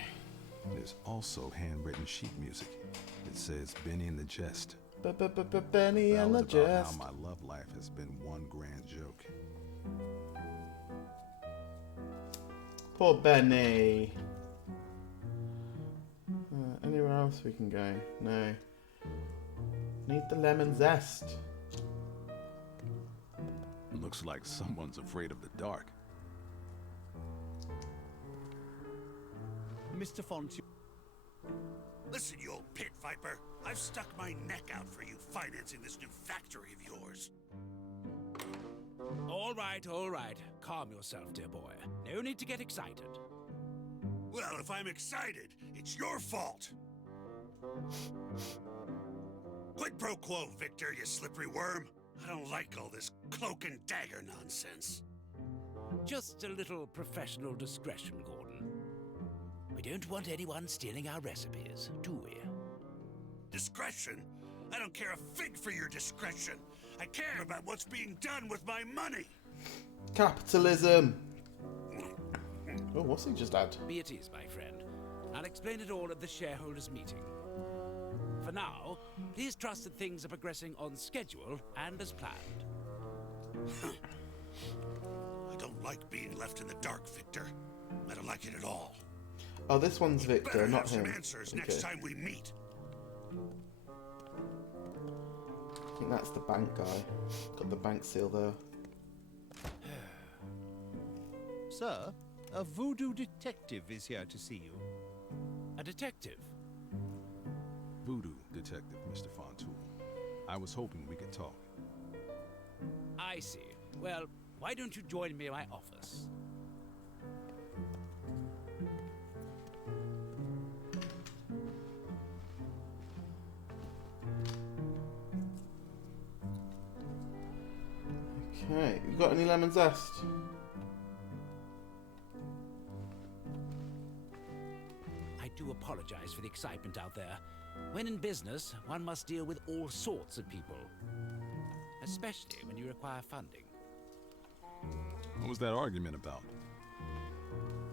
There's also handwritten sheet music. It says Benny and the Jest. Benny and the Ballad about Jest. how my love life has been one grand joke. Poor Benny. Anywhere else we can go? No. Need the lemon zest. Looks like someone's afraid of the dark. Mr. Fontaine. Listen, you old pit viper. I've stuck my neck out for you financing this new factory of yours. All right, all right. Calm yourself, dear boy. No need to get excited. Well, if I'm excited, it's your fault. Quid pro quo, Victor, you slippery worm. I don't like all this cloak and dagger nonsense. Just a little professional discretion, Gordon. We don't want anyone stealing our recipes, do we? Discretion? I don't care a fig for your discretion. I care about what's being done with my money. Capitalism. Oh, what's he just had? Be at ease, my friend. I'll explain it all at the shareholders' meeting. For now, please trust that things are progressing on schedule and as planned. I don't like being left in the dark, Victor. I don't like it at all. Oh, this one's Victor, Better not have some him. answers Okay. next time we meet. I think that's the bank guy. Got the bank seal there. Sir, a voodoo detective is here to see you. A detective? Voodoo detective, Mr. Fontoul. I was hoping we could talk. I see. Well, why don't you join me in my office? Okay, you got any lemon zest? I do apologize for the excitement out there. When in business, one must deal with all sorts of people. Especially when you require funding. What was that argument about?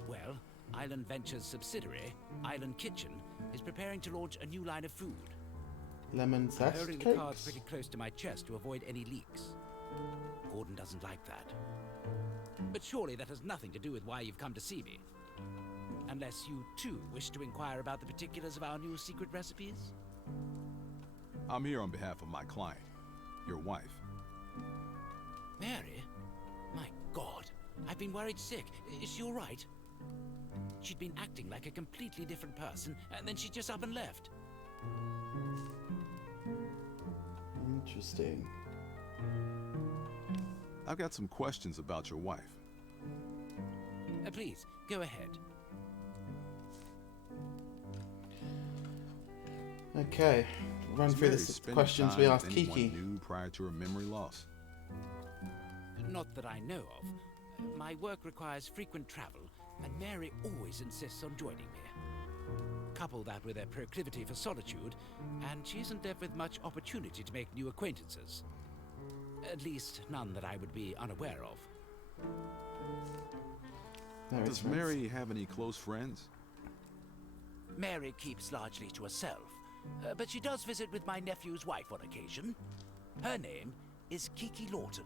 Well, Island Ventures' subsidiary, Island Kitchen, is preparing to launch a new line of food. Lemon I'm zest holding the cakes? cards pretty close to my chest to avoid any leaks. Gordon doesn't like that. But surely that has nothing to do with why you've come to see me. Unless you, too, wish to inquire about the particulars of our new secret recipes? I'm here on behalf of my client, your wife. Mary? My God, I've been worried sick. Is she all right? She'd been acting like a completely different person, and then she just up and left. Interesting. I've got some questions about your wife. Please, go ahead. Okay, run Is through Mary the spending questions time we with asked anyone Kiki. new prior to her memory loss? Not that I know of. My work requires frequent travel, and Mary always insists on joining me. Couple that with a proclivity for solitude, and she isn't left with much opportunity to make new acquaintances. At least, none that I would be unaware of. Does Mary have any close friends? Mary keeps largely to herself, but she does visit with my nephew's wife on occasion. Her name is Kiki Lawton.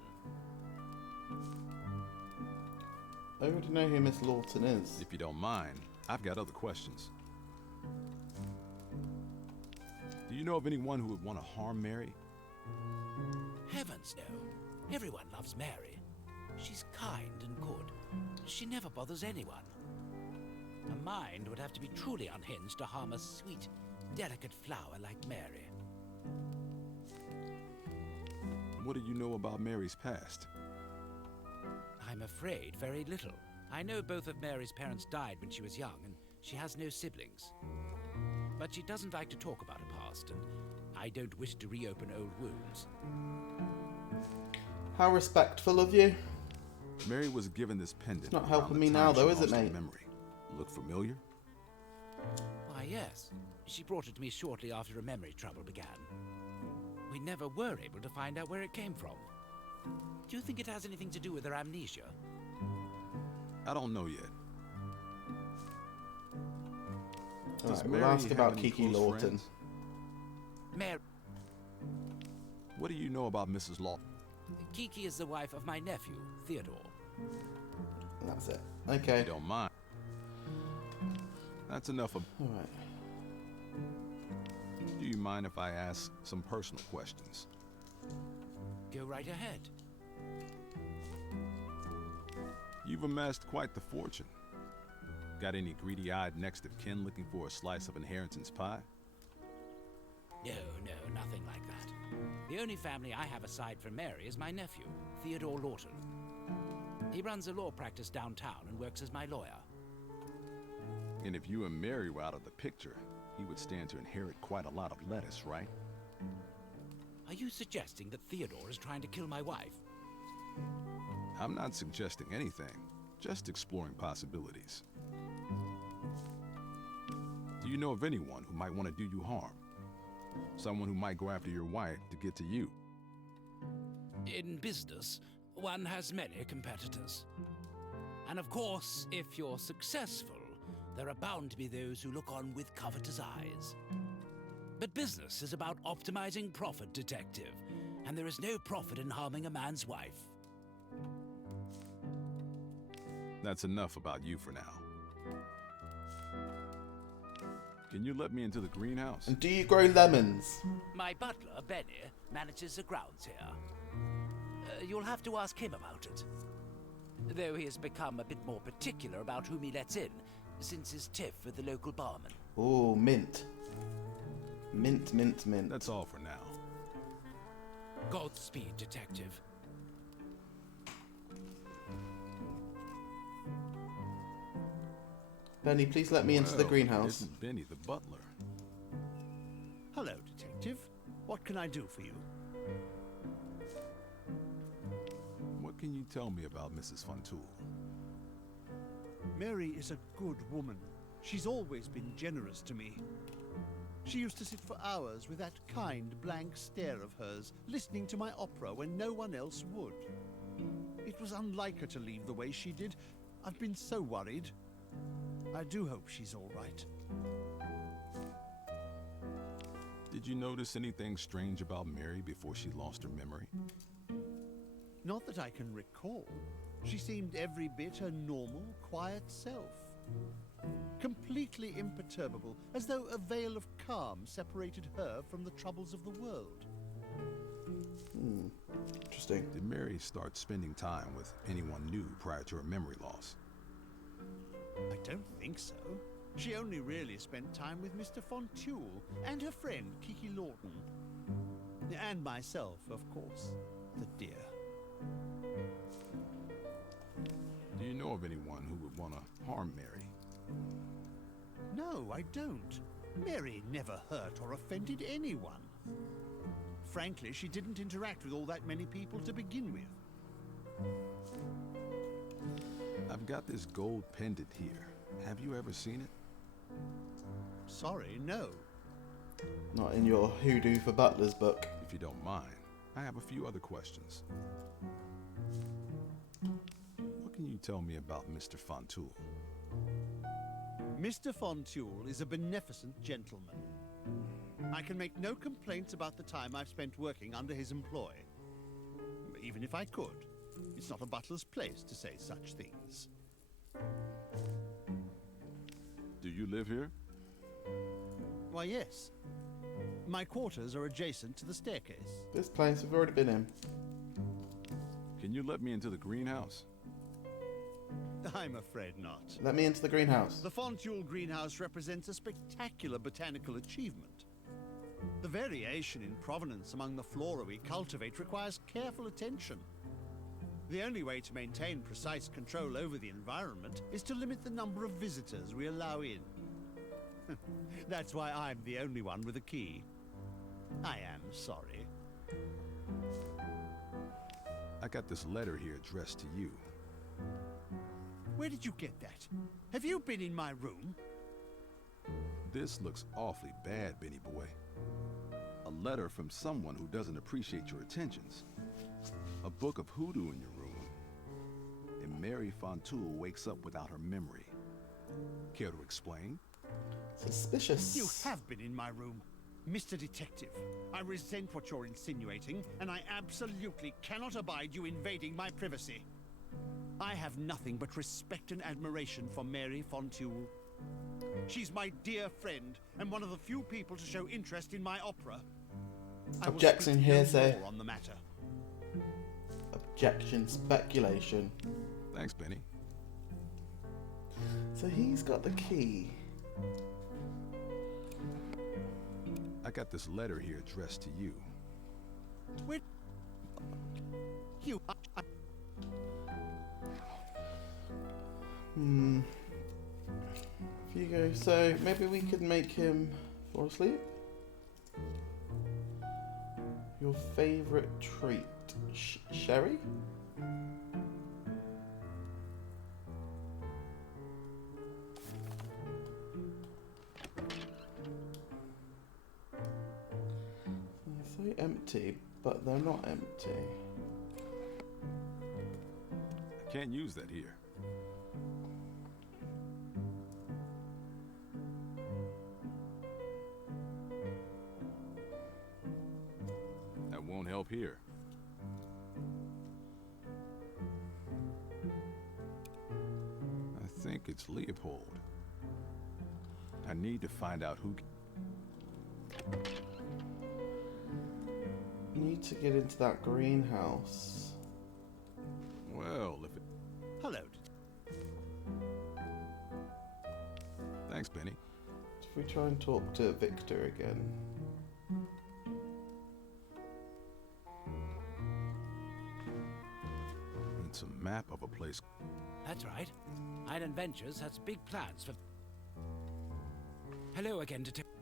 I already know who Miss Lawton is. If you don't mind, I've got other questions. Do you know of anyone who would want to harm Mary? Heavens, no. Everyone loves Mary. She's kind and good. She never bothers anyone. A mind would have to be truly unhinged to harm a sweet, delicate flower like Mary. What do you know about Mary's past? I'm afraid very little. I know both of Mary's parents died when she was young, and she has no siblings. But she doesn't like to talk about her past, and I don't wish to reopen old wounds. How respectful of you. Mary was given this pendant. It's not around helping the me time now, she though, is it, lost her mate? Memory. Look familiar? Why, yes. She brought it to me shortly after a memory trouble began. We never were able to find out where it came from. Do you think it has anything to do with her amnesia? I don't know yet. Alright, we'll ask about Kiki Lawton. Mary. What do you know about Mrs. Lawton? Kiki is the wife of my nephew, Theodore. That's it. Okay. You don't mind. That's enough of... Alright. Do you mind if I ask some personal questions? Go right ahead. You've amassed quite the fortune. Got any greedy-eyed next of kin looking for a slice of inheritance pie? No, nothing like that. The only family I have aside from Mary is my nephew, Theodore Lawton. He runs a law practice downtown and works as my lawyer. And if you and Mary were out of the picture, he would stand to inherit quite a lot of lettuce, right? Are you suggesting that Theodore is trying to kill my wife? I'm not suggesting anything, just exploring possibilities. Do you know of anyone who might want to do you harm? Someone who might go after your wife to get to you? In business, one has many competitors. And of course, if you're successful, there are bound to be those who look on with covetous eyes. But business is about optimizing profit, detective, and there is no profit in harming a man's wife. That's enough about you for now. Can you let me into the greenhouse? And do you grow lemons? My butler, Benny, manages the grounds here. You'll have to ask him about it. Though he has become a bit more particular about whom he lets in, since his tiff with the local barman. Oh, mint. Mint, mint, mint. That's all for now. Godspeed, detective. Benny, please let me into the greenhouse. Isn't Benny the butler? Hello, detective. What can I do for you? What can you tell me about Mrs. Fontoul? Mary is a good woman. She's always been generous to me. She used to sit for hours with that kind, blank stare of hers, listening to my opera when no one else would. It was unlike her to leave the way she did. I've been so worried. I do hope she's all right. Did you notice anything strange about Mary before she lost her memory? Not that I can recall. She seemed every bit her normal, quiet self. Completely imperturbable, as though a veil of calm separated her from the troubles of the world. Interesting. Did Mary start spending time with anyone new prior to her memory loss? I don't think so. She only really spent time with Mr. Fontoul and her friend Kiki Lawton. And myself, of course, the dear. Do you know of anyone who would want to harm Mary? No, I don't. Mary never hurt or offended anyone. Frankly, she didn't interact with all that many people to begin with. I've got this gold pendant here. Have you ever seen it? Sorry, no. Not in your Hoodoo for Butlers book. If you don't mind, I have a few other questions. What can you tell me about Mr. Fontoul? Mr. Fontoul is a beneficent gentleman. I can make no complaints about the time I've spent working under his employ. Even if I could, it's not a butler's place to say such things. Do you live here? Why, yes. My quarters are adjacent to the staircase. This place we've already been in. Can you let me into the greenhouse? I'm afraid not. Let me into the greenhouse. The Fontoul greenhouse represents a spectacular botanical achievement. The variation in provenance among the flora we cultivate requires careful attention. The only way to maintain precise control over the environment is to limit the number of visitors we allow in. That's why I'm the only one with a key. I am sorry. I got this letter here addressed to you. Where did you get that? Have you been in my room? This looks awfully bad, Benny boy. A letter from someone who doesn't appreciate your attentions. A book of hoodoo in your room. And Mary Fontoul wakes up without her memory. Care to explain? Suspicious. You have been in my room. Mr. Detective, I resent what you're insinuating, and I absolutely cannot abide you invading my privacy. I have nothing but respect and admiration for Mary Fontoul. She's my dear friend, and one of the few people to show interest in my opera. Objection, hearsay. More on the matter. Objection, speculation. Thanks, Benny. So he's got the key. I got this letter here addressed to you. Where? You. Hugo, so maybe we could make him fall asleep? Your favourite treat? Sherry? They're so empty, but they're not empty. I can't use that here. That won't help here. I think it's Leopold. I need to find out who... Need to get into that greenhouse. Well, if it... Hello. Thanks, Benny. If we try and talk to Victor again. It's a map of a place. That's right. Island Ventures has big plans for... Hello again, Detective.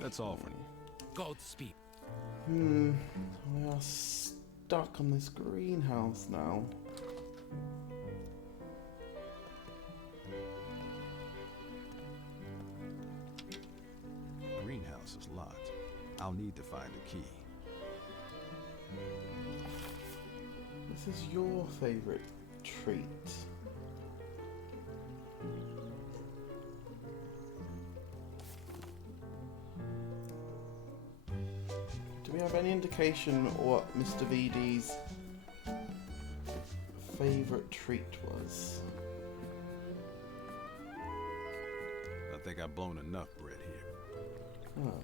That's all for now. Godspeed. We are stuck on this greenhouse now. Greenhouse is locked. I'll need to find a key. This is your favourite treat. Do we have any indication what Mr. VD's favourite treat was? I think I've blown enough bread here. Oh.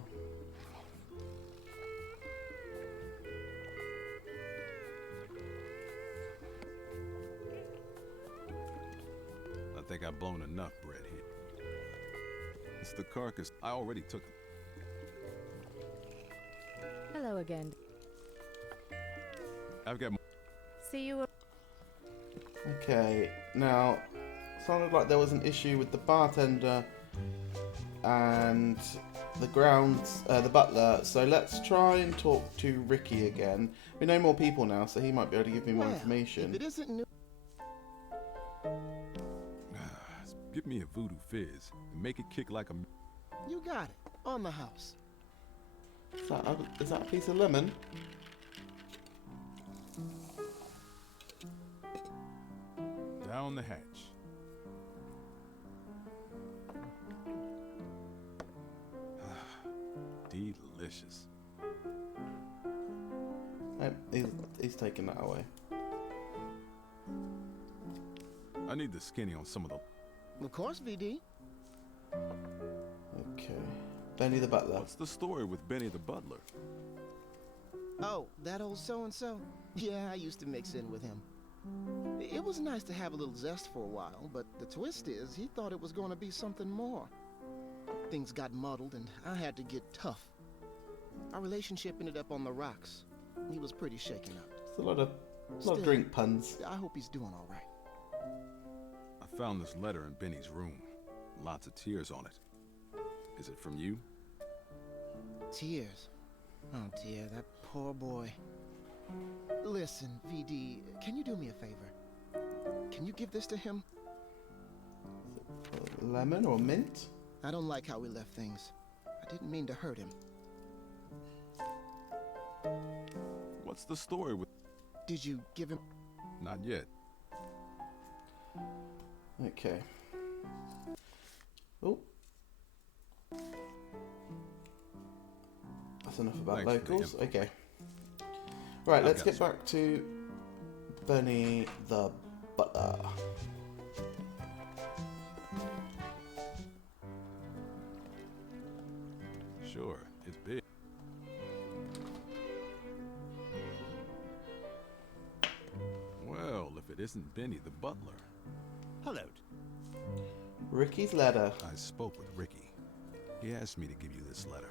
I think I've blown enough bread here. It's the carcass. I already took it. Hello again. I've got more. See you. Okay, now, sounded like there was an issue with the bartender and the grounds, the butler, so let's try and talk to Ricky again. We know more people now, so he might be able to give me more information. If it isn't new. Give me a voodoo fizz and make it kick like a... You got it. On the house. Is that a piece of lemon? Down the hatch. Delicious. He's taking that away. I need the skinny on some of the... Of course, VD. Okay. Benny the butler. What's the story with Benny the butler? Oh, that old so-and-so? Yeah, I used to mix in with him. It was nice to have a little zest for a while, but the twist is he thought it was going to be something more. Things got muddled and I had to get tough. Our relationship ended up on the rocks. He was pretty shaken up. It's a lot of drink puns. I hope he's doing all right. I found this letter in Benny's room. Lots of tears on it. Is it from you? Tears. Oh dear, that poor boy. Listen, VD, can you do me a favor? Can you give this to him? Lemon or mint? I don't like how we left things. I didn't mean to hurt him. What's the story with... Did you give him... Not yet. Okay. Oh. That's enough about Thanks for the locals. info. Okay. Right, let's got get back to Benny the Butler. Sure, it's big. Well, if it isn't Benny the butler. Hello. Ricky's letter. I spoke with Ricky. He asked me to give you this letter.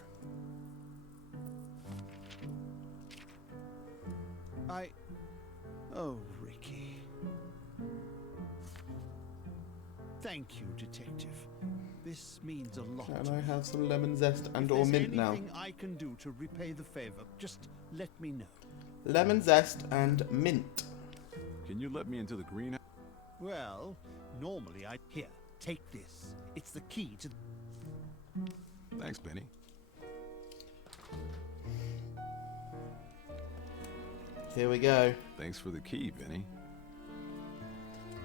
Oh, Ricky. Thank you, Detective. This means a lot. Can to I me. have some lemon zest and If or there's mint now? anything I can do to repay the favor, just let me know. Lemon zest and mint. Can you let me into the greenhouse? Well, normally I'd... Here, take this. It's the key to... Thanks, Benny. Here we go. Thanks for the key, Benny.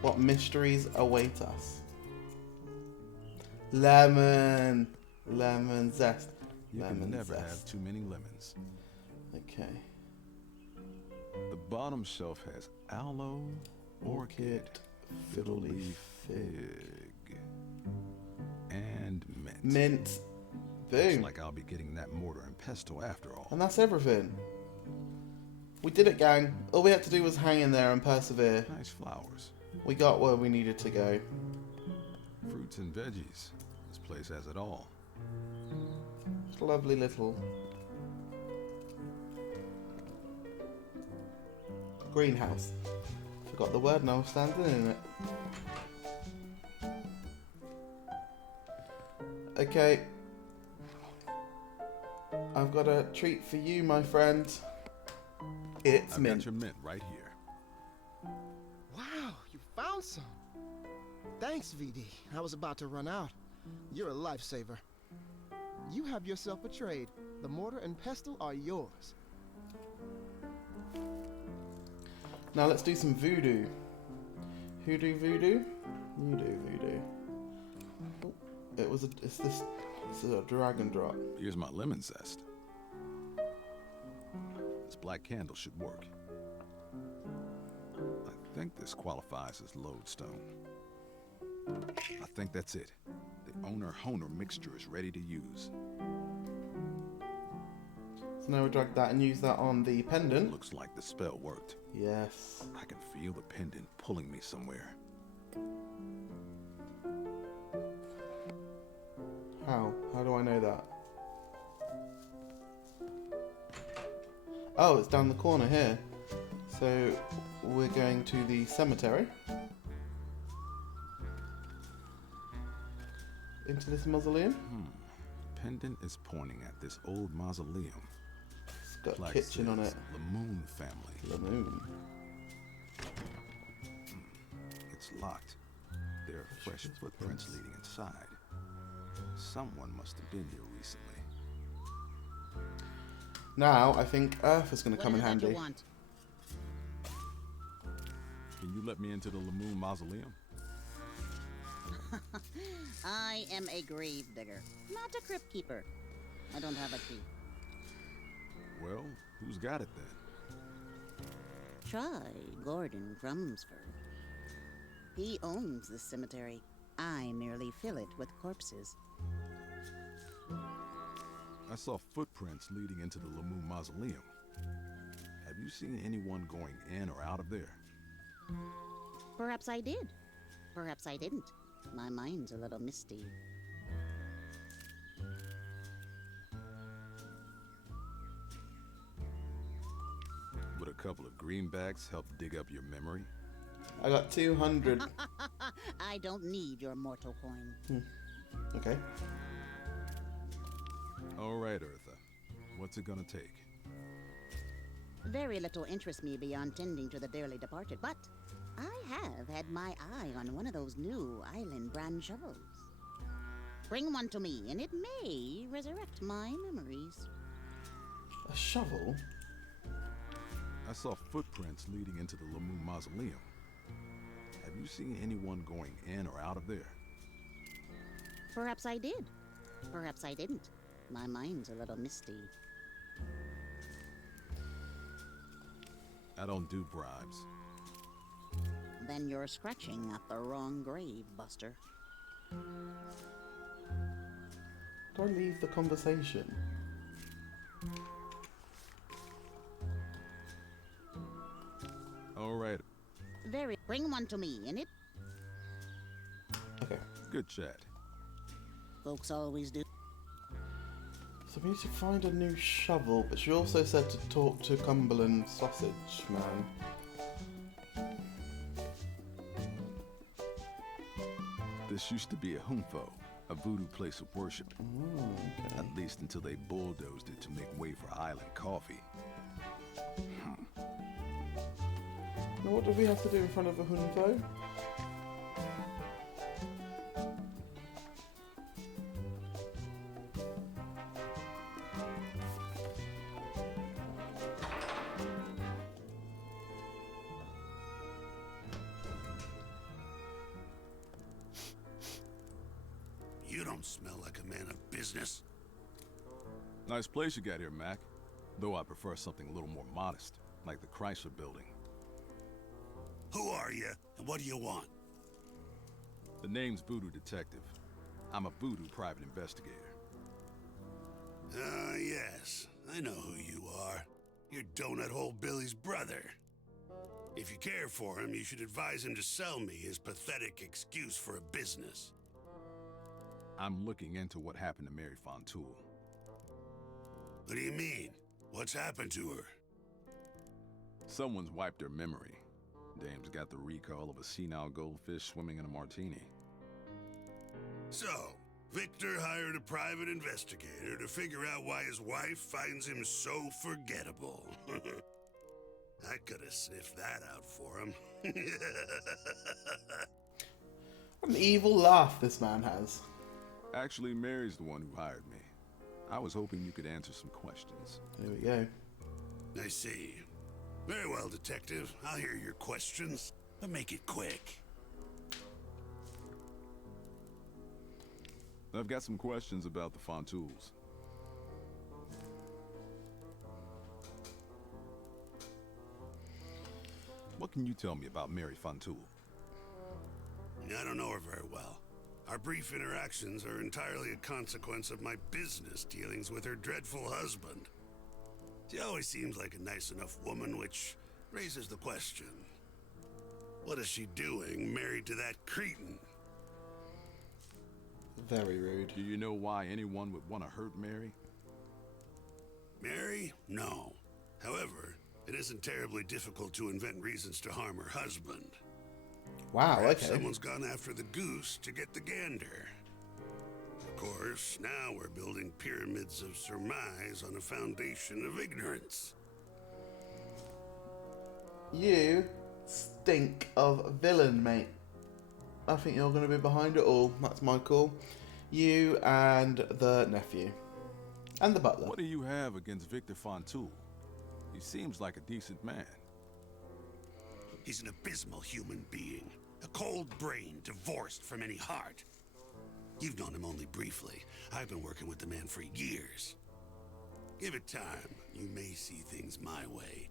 What mysteries await us? Lemon. Lemon zest. You Lemon can never zest. have too many lemons. Okay. The bottom shelf has aloe, orchid, fiddle leaf, fig, and mint. Mint. Looks Boom. like I'll be getting that mortar and pestle after all. And that's everything. We did it, gang. All we had to do was hang in there and persevere. Nice flowers. We got where we needed to go. Fruits and veggies. This place has it all. It's a lovely little greenhouse. Forgot the word and I was standing in it. Okay. I've got a treat for you, my friend. It's I've mint. got your mint right here. Wow, you found some. Thanks, VD. I was about to run out. You're a lifesaver. You have yourself a trade. The mortar and pestle are yours. Now let's do some voodoo. Hoodoo voodoo? You do voodoo. Oh, it's a drag and drop. Here's my lemon zest. This black candle should work. I think this qualifies as lodestone. I think that's it. The owner-honer mixture is ready to use. So now we drag that and use that on the pendant. Looks like the spell worked. Yes. I can feel the pendant pulling me somewhere. How? How do I know that? Oh, it's down the corner here. So we're going to the cemetery. Into this mausoleum. Pendant is pointing at this old mausoleum. It's got a Plaque kitchen on it. says Lamoon family. Lamoon. It's locked. There are fresh footprints leading inside. Someone must have been here recently. Now I think Earth is going to come in handy. Can you let me into the Lamoon mausoleum? I am a grave digger, not a crypt keeper. I don't have a key. Well, who's got it then? Try Gordon Crumsford. He owns this cemetery. I merely fill it with corpses. I saw footprints leading into the Lamoon mausoleum. Have you seen anyone going in or out of there? Perhaps I did. Perhaps I didn't. My mind's a little misty. Would a couple of greenbacks help dig up your memory? I got 200. I don't need your mortal coin. Okay. All right, Eartha. What's it gonna take? Very little interests me beyond tending to the dearly departed, but I have had my eye on one of those new island brand shovels. Bring one to me, and it may resurrect my memories. A shovel? I saw footprints leading into the Lamu Mausoleum. Have you seen anyone going in or out of there? Perhaps I did. Perhaps I didn't. My mind's a little misty. I don't do bribes. Then you're scratching at the wrong grave, Buster. Do I leave the conversation? All right. Bring one to me, and it. Okay. Good chat. Folks always do. So we need to find a new shovel, but she also said to talk to Cumberland Sausage Man. This used to be a humfo, a voodoo place of worship. Oh, okay. At least until they bulldozed it to make way for island coffee. Now what do we have to do in front of a Hunvo? You don't smell like a man of business. Nice place you got here, Mac. Though I prefer something a little more modest, like the Chrysler Building. Who are you, and what do you want? The name's Voodoo Detective. I'm a voodoo private investigator. Ah, yes. I know who you are. You're Donut Hole Billy's brother. If you care for him, you should advise him to sell me his pathetic excuse for a business. I'm looking into what happened to Mary Fontoul. What do you mean? What's happened to her? Someone's wiped her memory. Dame's got the recall of a senile goldfish swimming in a martini. So, Victor hired a private investigator to figure out why his wife finds him so forgettable. I could have sniffed that out for him. What an evil laugh this man has. Actually, Mary's the one who hired me. I was hoping you could answer some questions. There we go. I see. Very well, Detective. I'll hear your questions, but make it quick. I've got some questions about the Fontouls. What can you tell me about Mary Fontoul? I don't know her very well. Our brief interactions are entirely a consequence of my business dealings with her dreadful husband. She always seems like a nice enough woman, which raises the question. What is she doing married to that cretin? Very rude. Do you know why anyone would want to hurt Mary? Mary? No. However, it isn't terribly difficult to invent reasons to harm her husband. Wow, Perhaps okay. someone's gone after the goose to get the gander. Of course, now we're building pyramids of surmise on a foundation of ignorance. You stink of villain, mate. I think you're going to be behind it all. That's my call. You and the nephew. And the butler. What do you have against Victor Fontoul? He seems like a decent man. He's an abysmal human being. A cold brain, divorced from any heart. You've known him only briefly. I've been working with the man for years. Give it time. You may see things my way.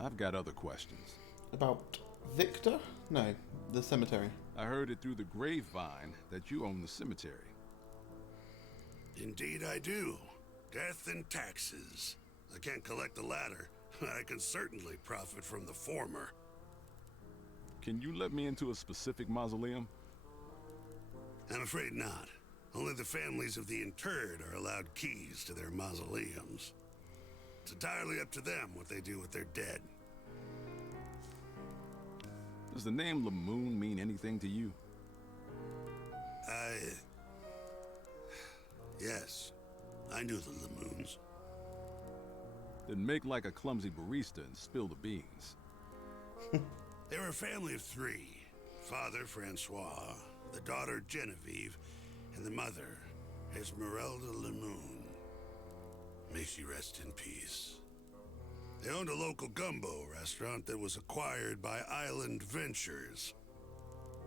I've got other questions. About Victor? No, the cemetery. I heard it through the grapevine that you own the cemetery. Indeed I do. Death and taxes. I can't collect the latter. I can certainly profit from the former. Can you let me into a specific mausoleum? I'm afraid not. Only the families of the interred are allowed keys to their mausoleums. It's entirely up to them what they do with their dead. Does the name Lamoon mean anything to you? Yes, I knew the Lamoons. Then make like a clumsy barista and spill the beans. They were a family of three. Father, Francois, the daughter, Genevieve, and the mother, Esmeralda Lamoon. May she rest in peace. They owned a local gumbo restaurant that was acquired by Island Ventures.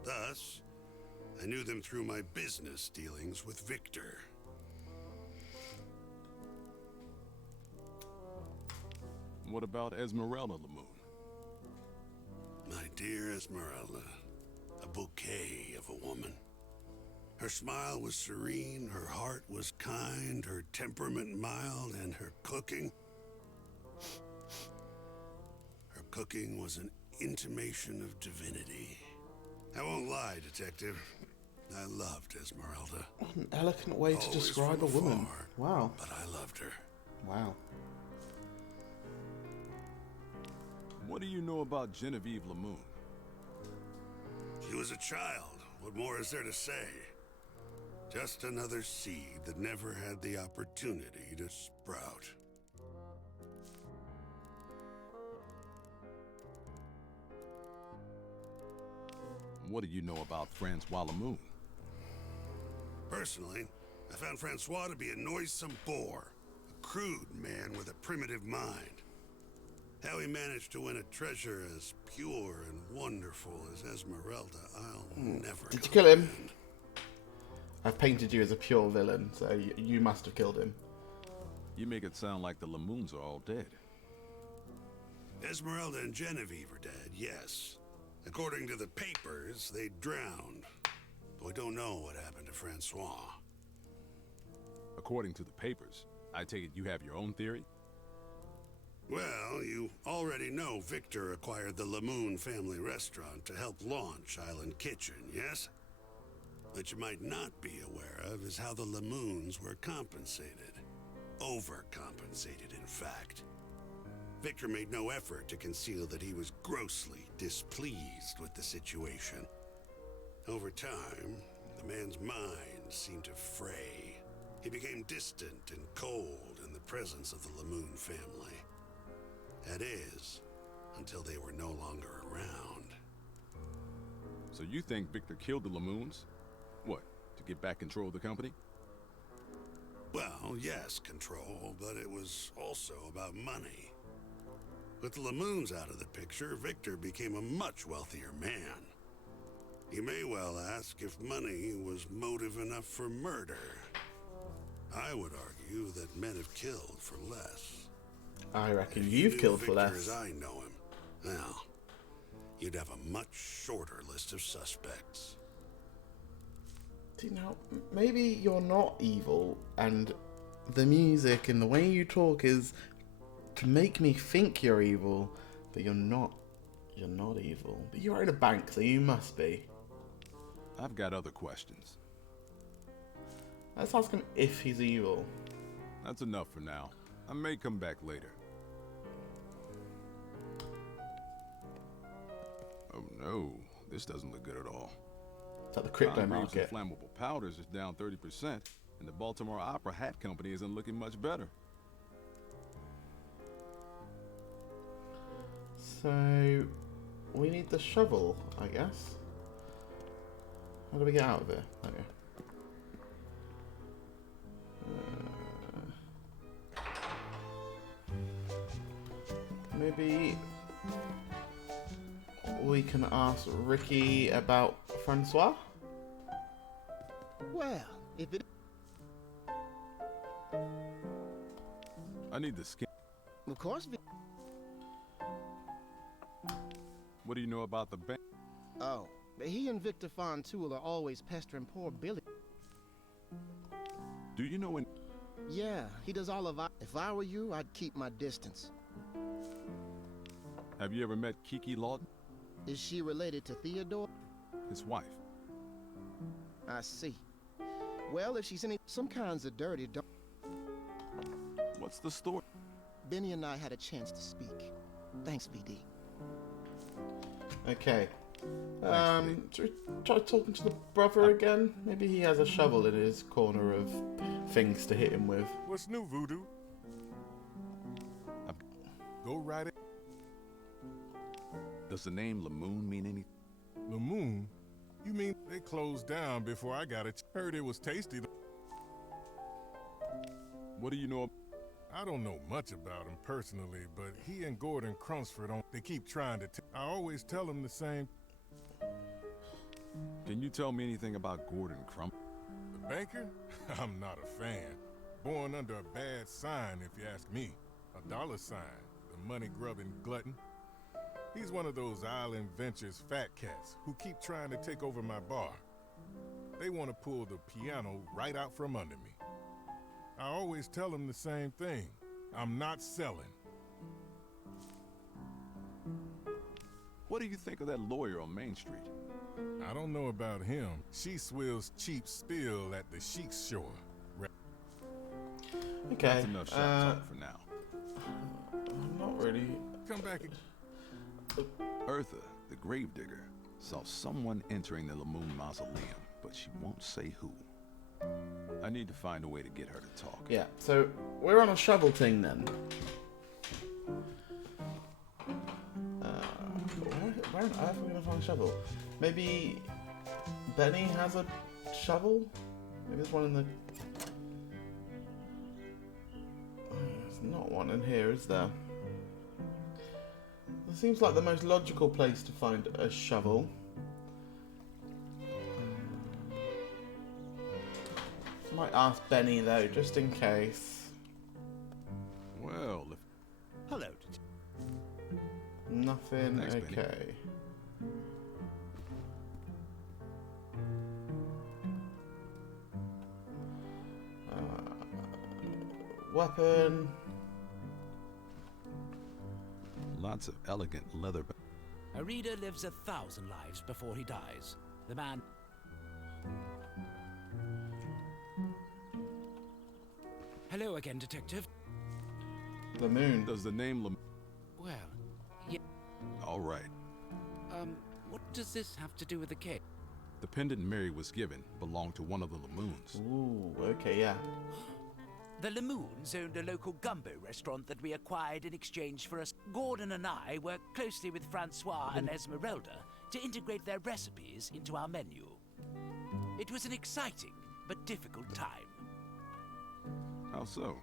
Thus, I knew them through my business dealings with Victor. What about Esmeralda Lamoon? My dear Esmeralda, a bouquet of a woman. Her smile was serene, her heart was kind, her temperament mild, and her cooking was an intimation of divinity. I won't lie, Detective. I loved Esmeralda. What an elegant way to Always describe a from woman. afar, Wow. But I loved her. Wow. What do you know about Genevieve Lamoon? She was a child. What more is there to say? Just another seed that never had the opportunity to sprout. What do you know about Francois Lamoon? Personally, I found Francois to be a noisome bore, a crude man with a primitive mind. How he managed to win a treasure as pure and wonderful as Esmeralda, I'll never Did you kill him? comprehend. I've painted you as a pure villain, so you must have killed him. You make it sound like the Lamoons are all dead. Esmeralda and Genevieve are dead, yes. According to the papers, they drowned. But we don't know what happened to Francois. According to the papers, I take it you have your own theory? Well, you already know Victor acquired the Lamoon family restaurant to help launch Island Kitchen, yes? What you might not be aware of is how the Lamoons were compensated. Overcompensated, in fact. Victor made no effort to conceal that he was grossly displeased with the situation. Over time, the man's mind seemed to fray. He became distant and cold in the presence of the Lamoon family. That is, until they were no longer around. So you think Victor killed the Lamoons? What, to get back control of the company? Well, yes, control, but it was also about money. With the Lamoons out of the picture, Victor became a much wealthier man. You may well ask if money was motive enough for murder. I would argue that men have killed for less. I reckon If you've knew killed for Victor less. as I know him, well, you'd have a much shorter list of suspects. See, now, maybe you're not evil, and the music and the way you talk is to make me think you're evil, but you're not. You're not evil. But you are in a bank, so you must be. I've got other questions. Let's ask him if he's evil. That's enough for now. I may come back later. Oh no, this doesn't look good at all. It's like the crypto Concretes market. and flammable powders is down 30%, and the Baltimore Opera Hat Company isn't looking much better. So, we need the shovel, I guess. How do we get out of here? Okay. Maybe we can ask Ricky about Francois? Well, if it... I need the skin. Of course, What do you know about the bank? Oh, he and Victor Fontoul are always pestering poor Billy. Do you know when? Yeah, he does all of our... If I were you, I'd keep my distance. Have you ever met Kiki Lawton? Is she related to Theodore? His wife. I see. Well, if she's any... Some kinds of dirty, don't... What's the story? Benny and I had a chance to speak. Thanks, VD. Okay, Should we try talking to the brother again? Maybe he has a shovel in his corner of things to hit him with. What's new, Voodoo? Go right it. Does the name Lamoon mean anything? Lamoon? You mean they closed down before I got it? Heard it was tasty. What do you know? I don't know much about him personally, but he and Gordon Crunsford they keep trying to. I always tell him the same. Can you tell me anything about Gordon Crump? The banker? I'm not a fan. Born under a bad sign, if you ask me. A dollar sign. The money-grubbing glutton. He's one of those Island Ventures fat cats who keep trying to take over my bar. They want to pull the piano right out from under me. I always tell them the same thing. I'm not selling. What do you think of that lawyer on Main Street? I don't know about him. She swills cheap spill at the Sheik's shore. Okay. That's enough shop talk for now. Not really. Come back again. Eartha, the gravedigger, saw someone entering the Lamoon mausoleum, but she won't say who. I need to find a way to get her to talk. Yeah, so we're on a shovel thing then. Where on earth are we going to find a shovel? Maybe Benny has a shovel? Maybe there's one in the... There's not one in here, is there? It seems like the most logical place to find a shovel. Might ask Benny though, just in case. Well, if... Hello. Nothing. Thanks, okay. Benny. Weapon. Lots of elegant leather. A reader lives 1,000 lives before he dies. The man... Hello again, Detective. Lamoon. Does the name Well, yeah. All right. What does this have to do with the case? The pendant Mary was given belonged to one of the Lamoons. Ooh, okay, yeah. The Lamoons owned a local gumbo restaurant that we acquired in exchange for us. Gordon and I worked closely with Francois and Esmeralda to integrate their recipes into our menu. It was an exciting but difficult time. How so?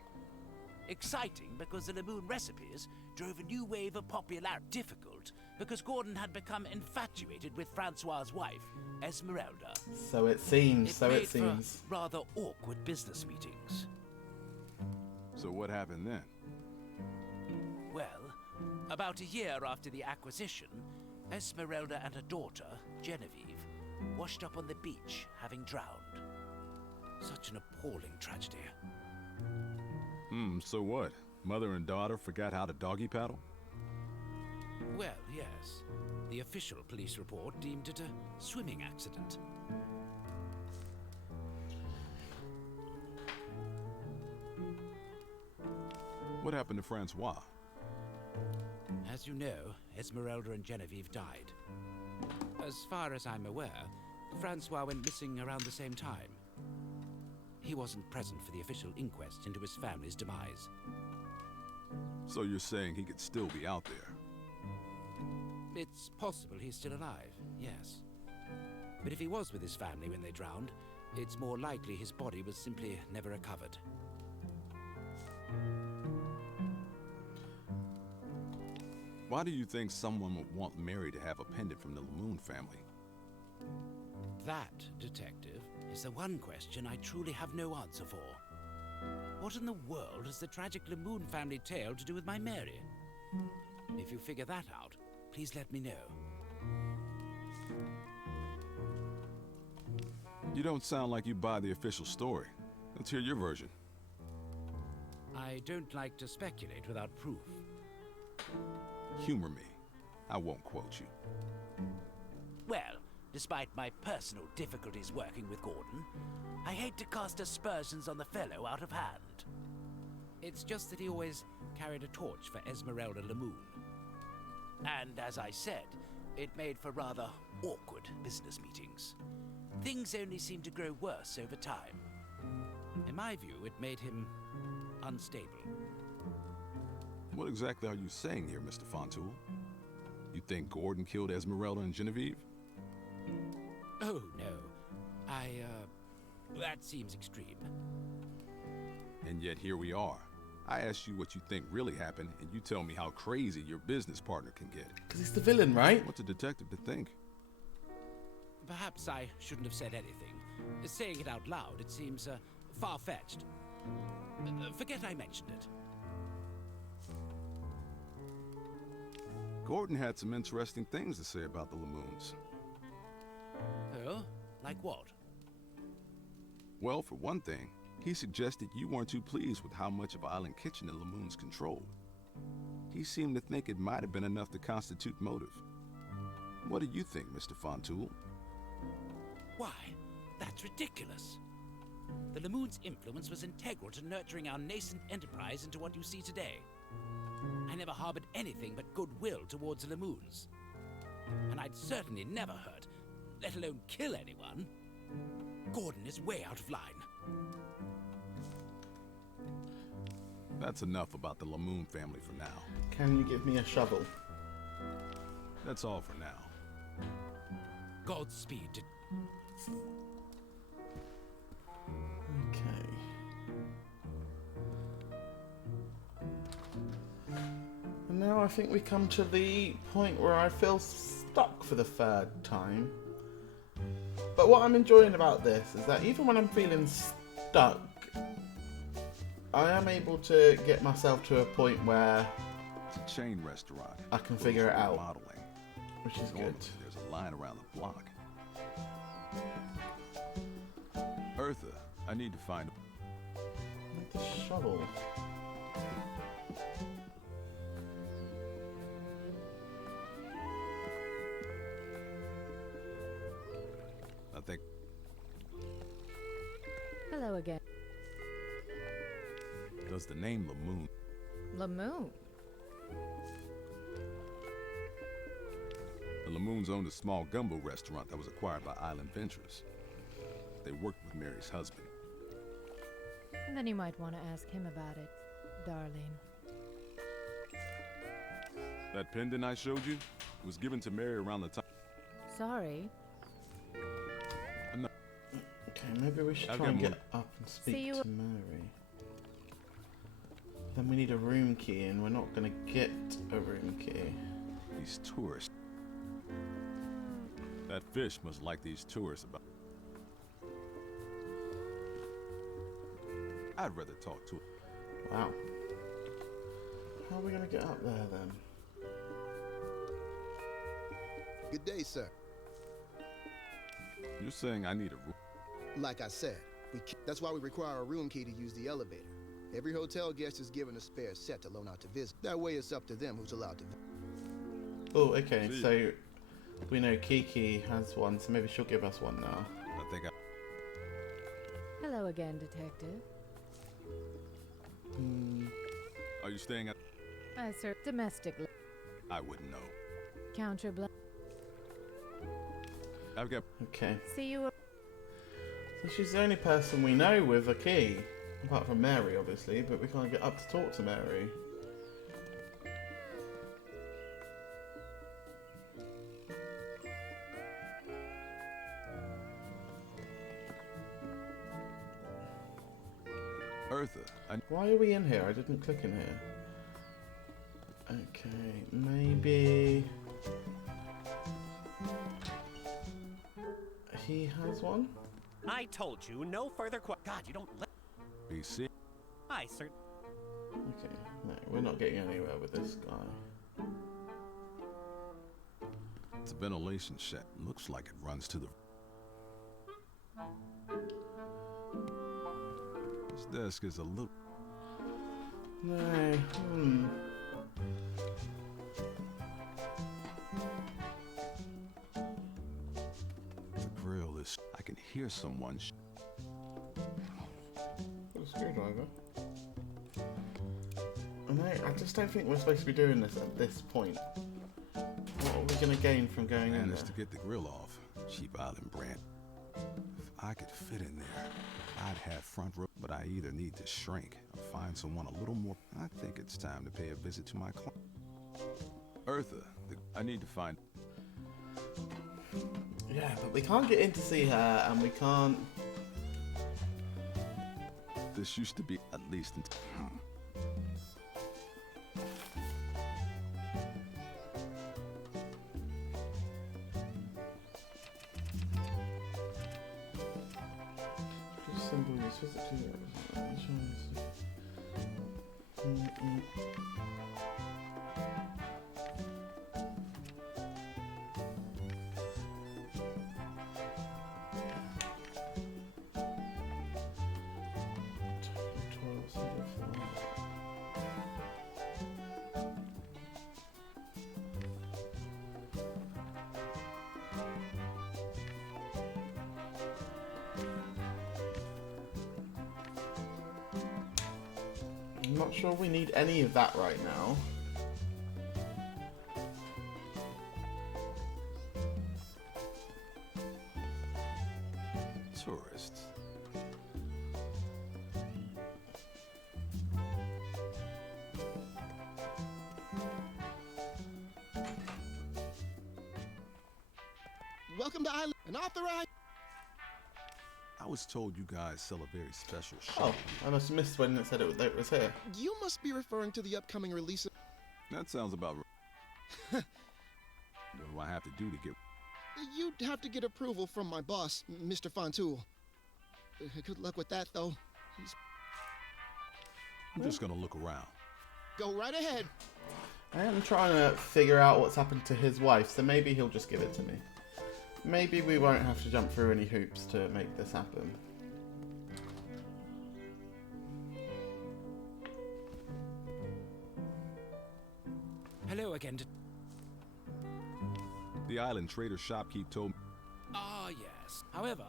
Exciting because the Lamoon recipes drove a new wave of popularity. Difficult because Gordon had become infatuated with Francois's wife, Esmeralda. So it seems, It made for rather awkward business meetings. So what happened then? Well, about a year after the acquisition, Esmeralda and her daughter, Genevieve, washed up on the beach, having drowned. Such an appalling tragedy. So what? Mother and daughter forgot how to doggy paddle? Well, yes. The official police report deemed it a swimming accident. What happened to Francois? As you know, Esmeralda and Genevieve died. As far as I'm aware, Francois went missing around the same time. He wasn't present for the official inquest into his family's demise. So you're saying he could still be out there? It's possible he's still alive, yes. But if he was with his family when they drowned, it's more likely his body was simply never recovered. Why do you think someone would want Mary to have a pendant from the Lamoon family? That, Detective, is the one question I truly have no answer for. What in the world has the tragic Lamoon family tale to do with my Mary? If you figure that out, please let me know. You don't sound like you buy the official story. Let's hear your version. I don't like to speculate without proof. Humor me. I won't quote you. Well, despite my personal difficulties working with Gordon, I hate to cast aspersions on the fellow out of hand. It's just that he always carried a torch for Esmeralda Lamoon. And as I said, it made for rather awkward business meetings. Things only seemed to grow worse over time. In my view, it made him unstable. What exactly are you saying here, Mr. Fontoul? You think Gordon killed Esmeralda and Genevieve? Oh, no. That seems extreme. And yet here we are. I asked you what you think really happened, and you tell me how crazy your business partner can get. Because he's the villain, right? What's a detective to think? Perhaps I shouldn't have said anything. Saying it out loud, it seems far-fetched. Forget I mentioned it. Gordon had some interesting things to say about the Lamoons. Oh? Like what? Well, for one thing, he suggested you weren't too pleased with how much of Island Kitchen the Lamoons controlled. He seemed to think it might have been enough to constitute motive. What do you think, Mr. Fontoul? Why? That's ridiculous. The Lamoon's influence was integral to nurturing our nascent enterprise into what you see today. I never harbored anything but goodwill towards the Lamoons. And I'd certainly never hurt, let alone kill anyone. Gordon is way out of line. That's enough about the Lamoon family for now. Can you give me a shovel? That's all for now. Godspeed to... Okay. And now I think we come to the point where I feel stuck for the third time. But what I'm enjoying about this is that even when I'm feeling stuck, I am able to get myself to a point where it's a chain restaurant. I can figure it out, modeling, which is normally, good. There's a line around the block. Eartha, I need to find the shovel. I think. Hello again. Does the name Lamoon? Lamoon? The Lamoons owned a small gumbo restaurant that was acquired by Island Ventures. They worked with Mary's husband. And then you might want to ask him about it, darling. That pendant I showed you was given to Mary around the time. Sorry. Okay, maybe we should try and get up and speak to Mary. Then we need a room key, and we're not going to get a room key. These tourists. That fish must like these tourists about. I'd rather talk to him. Wow. How are we going to get up there then? Good day, sir. You're saying I need a room? Like I said, that's why we require a room key to use the elevator. Every hotel guest is given a spare set to loan out to visit. That way it's up to them who's allowed to visit. Oh, okay, so we know Kiki has one, so maybe she'll give us one now. I think Hello again, detective. Are you staying at? I serve domestically. I wouldn't know. Count your blood. I've got. Okay. See you. So she's the only person we know with a key. Apart from Mary, obviously, but we can't get up to talk to Mary. Eartha, why are we in here? I didn't click in here. Okay, maybe he has one? I told you, no further God, you don't let... BC. I sir... Okay, no, we're not getting anywhere with this guy. It's a ventilation shaft. Looks like it runs to the... This desk is a little... No, The grill is... I can hear someone... A screwdriver. No, I just don't think we're supposed to be doing this at this point. What are we gonna gain from going in there? Managed to get the grill off. Cheap Island brand. If I could fit in there, I'd have front row. But I either need to shrink or find someone a little more. I think it's time to pay a visit to my client. Eartha, I need to find. Yeah, but we can't get in to see her, and we can't. This used to be at least. Symbol is visit to I'm not sure we need any of that right now. Tourists. Welcome to Island, an authorized. I was told you guys sell a very special shop. Oh, I must have missed when it said it was here. You must be referring to the upcoming release of... That sounds about right. What do I have to do to get... You'd have to get approval from my boss, Mr. Fontoul. Good luck with that, though. I'm just gonna look around. Go right ahead. I am trying to figure out what's happened to his wife, so maybe he'll just give it to me. Maybe we won't have to jump through any hoops to make this happen. Hello again. The island trader shopkeep told me. Ah, yes. However,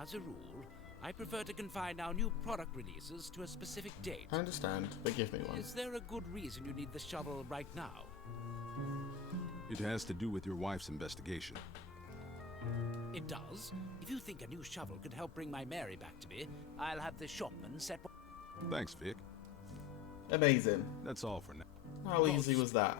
as a rule, I prefer to confine our new product releases to a specific date. I understand, but give me one. Is there a good reason you need the shovel right now? It has to do with your wife's investigation. It does. If you think a new shovel could help bring my Mary back to me, I'll have the shopman set. Thanks, Vic. Amazing. That's all for now. How easy was that?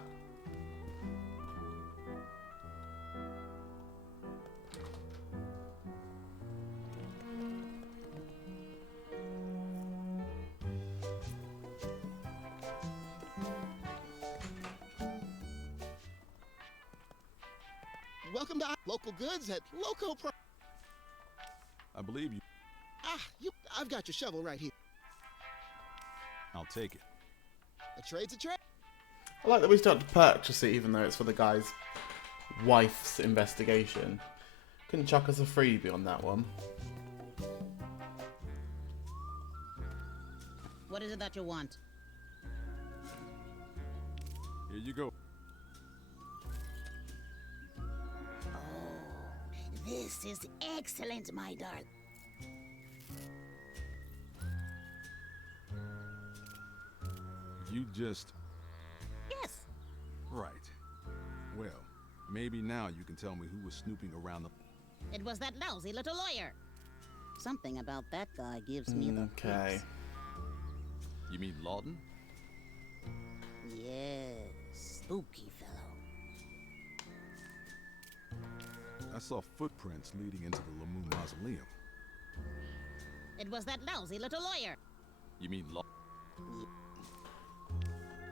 Welcome to local goods at local price. I believe you. I've got your shovel right here. I'll take it. A trade's a trade. I like that we start to purchase it even though it's for the guy's wife's investigation. Couldn't chuck us a freebie on that one. What is it that you want? Here you go. This is excellent, my darling. You just... Yes. Right. Well, maybe now you can tell me who was snooping around the... It was that lousy little lawyer. Something about that guy gives me the Okay. creeps. You mean Lawton? Yes, spooky fellow. I saw footprints leading into the Lamoon Mausoleum. It was that lousy little lawyer. You mean Lawton?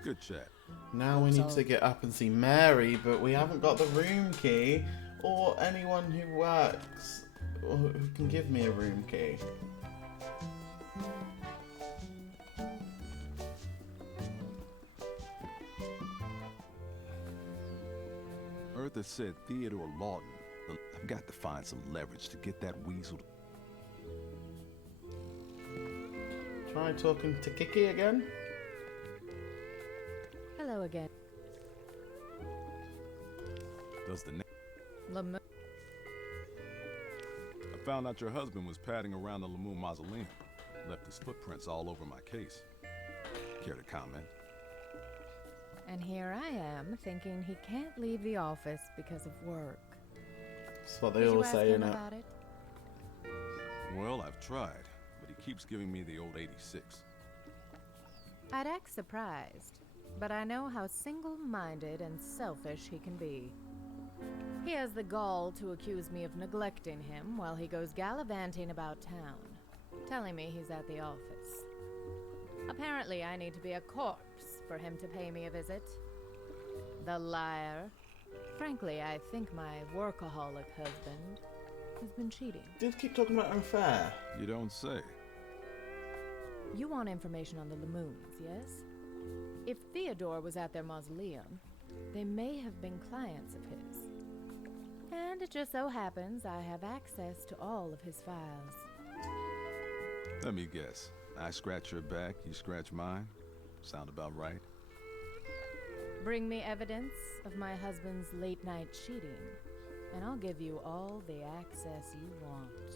Good chat. Now we need to get up and see Mary, but we haven't got the room key or anyone who works or who can give me a room key. Eartha said Theodore Lawton. I've got to find some leverage to get that weasel. Try talking to Kiki again. Hello again. Does the name? Lam- I found out your husband was padding around the Lamoon Mausoleum. Left his footprints all over my case. Care to comment? And here I am, thinking he can't leave the office because of work. That's what they Did all you ask say, him innit? about it? Well, I've tried, but he keeps giving me the old 86. I'd act surprised, but I know how single-minded and selfish he can be. He has the gall to accuse me of neglecting him while he goes gallivanting about town, telling me he's at the office. Apparently, I need to be a corpse for him to pay me a visit. The liar. Frankly, I think my workaholic husband has been cheating. Did keep talking about an affair. You don't say. You want information on the Lamoons, yes? If Theodore was at their mausoleum, they may have been clients of his. And it just so happens I have access to all of his files. Let me guess. I scratch your back, you scratch mine? Sound about right? Bring me evidence of my husband's late-night cheating, and I'll give you all the access you want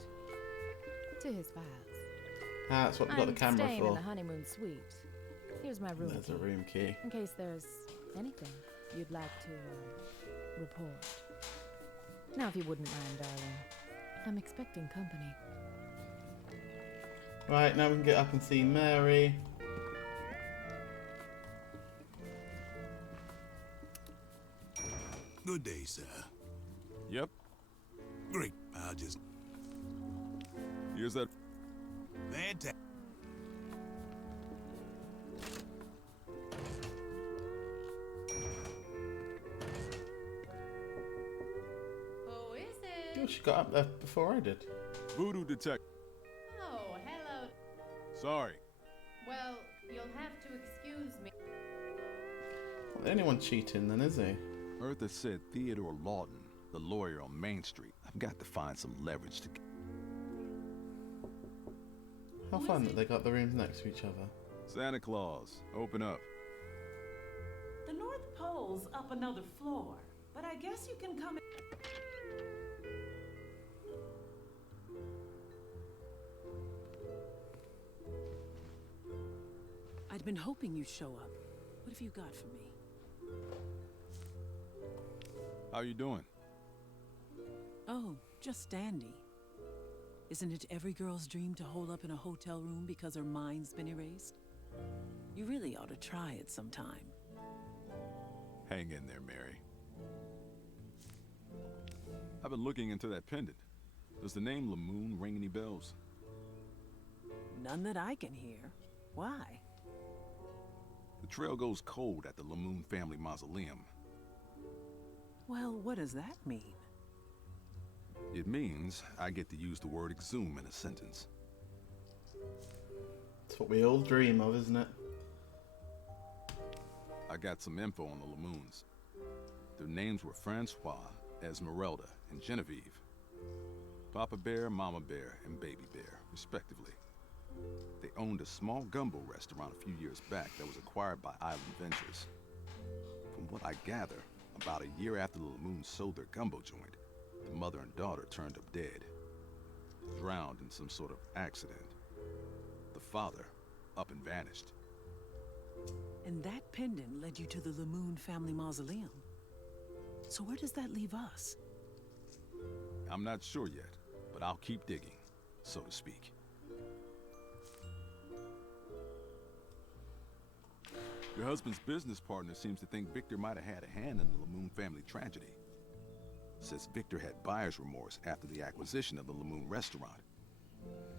to his files. Ah, that's what we got the camera I'm staying in for. the honeymoon suite. Here's my room There's key. a room key. In case there's anything you'd like to report. Now, if you wouldn't mind, darling, I'm expecting company. Right, now we can get up and see Mary. Good day, sir. Yep. Great. I'll just... Here's that. Fantastic. Who is it? Oh, she got up there before I did. Voodoo detective. Oh, hello. Sorry. Well, you'll have to excuse me. Not the only one cheating then, is he? Eartha said Theodore Lawton, the lawyer on Main Street. I've got to find some leverage to... How fun that they got the rooms next to each other. Santa Claus, open up. The North Pole's up another floor, but I guess you can come in. I'd been hoping you'd show up. What have you got for me? How you doing? Oh, just dandy. Isn't it every girl's dream to hole up in a hotel room because her mind's been erased? You really ought to try it sometime. Hang in there, Mary. I've been looking into that pendant. Does the name Lamoon ring any bells? None that I can hear. Why? The trail goes cold at the Lamoon family mausoleum. Well, what does that mean? It means I get to use the word exhume in a sentence. It's what we all dream of, isn't it? I got some info on the Lamoons. Their names were Francois, Esmeralda, and Genevieve. Papa Bear, Mama Bear, and Baby Bear, respectively. They owned a small gumbo restaurant a few years back that was acquired by Island Ventures. From what I gather, about a year after the Lamoons sold their gumbo joint, the mother and daughter turned up dead, drowned in some sort of accident. The father up and vanished. And that pendant led you to the Lamoon family mausoleum. So where does that leave us? I'm not sure yet, but I'll keep digging, so to speak. Your husband's business partner seems to think Victor might have had a hand in the Lamoon family tragedy. Says Victor had buyer's remorse after the acquisition of the Lamoon restaurant.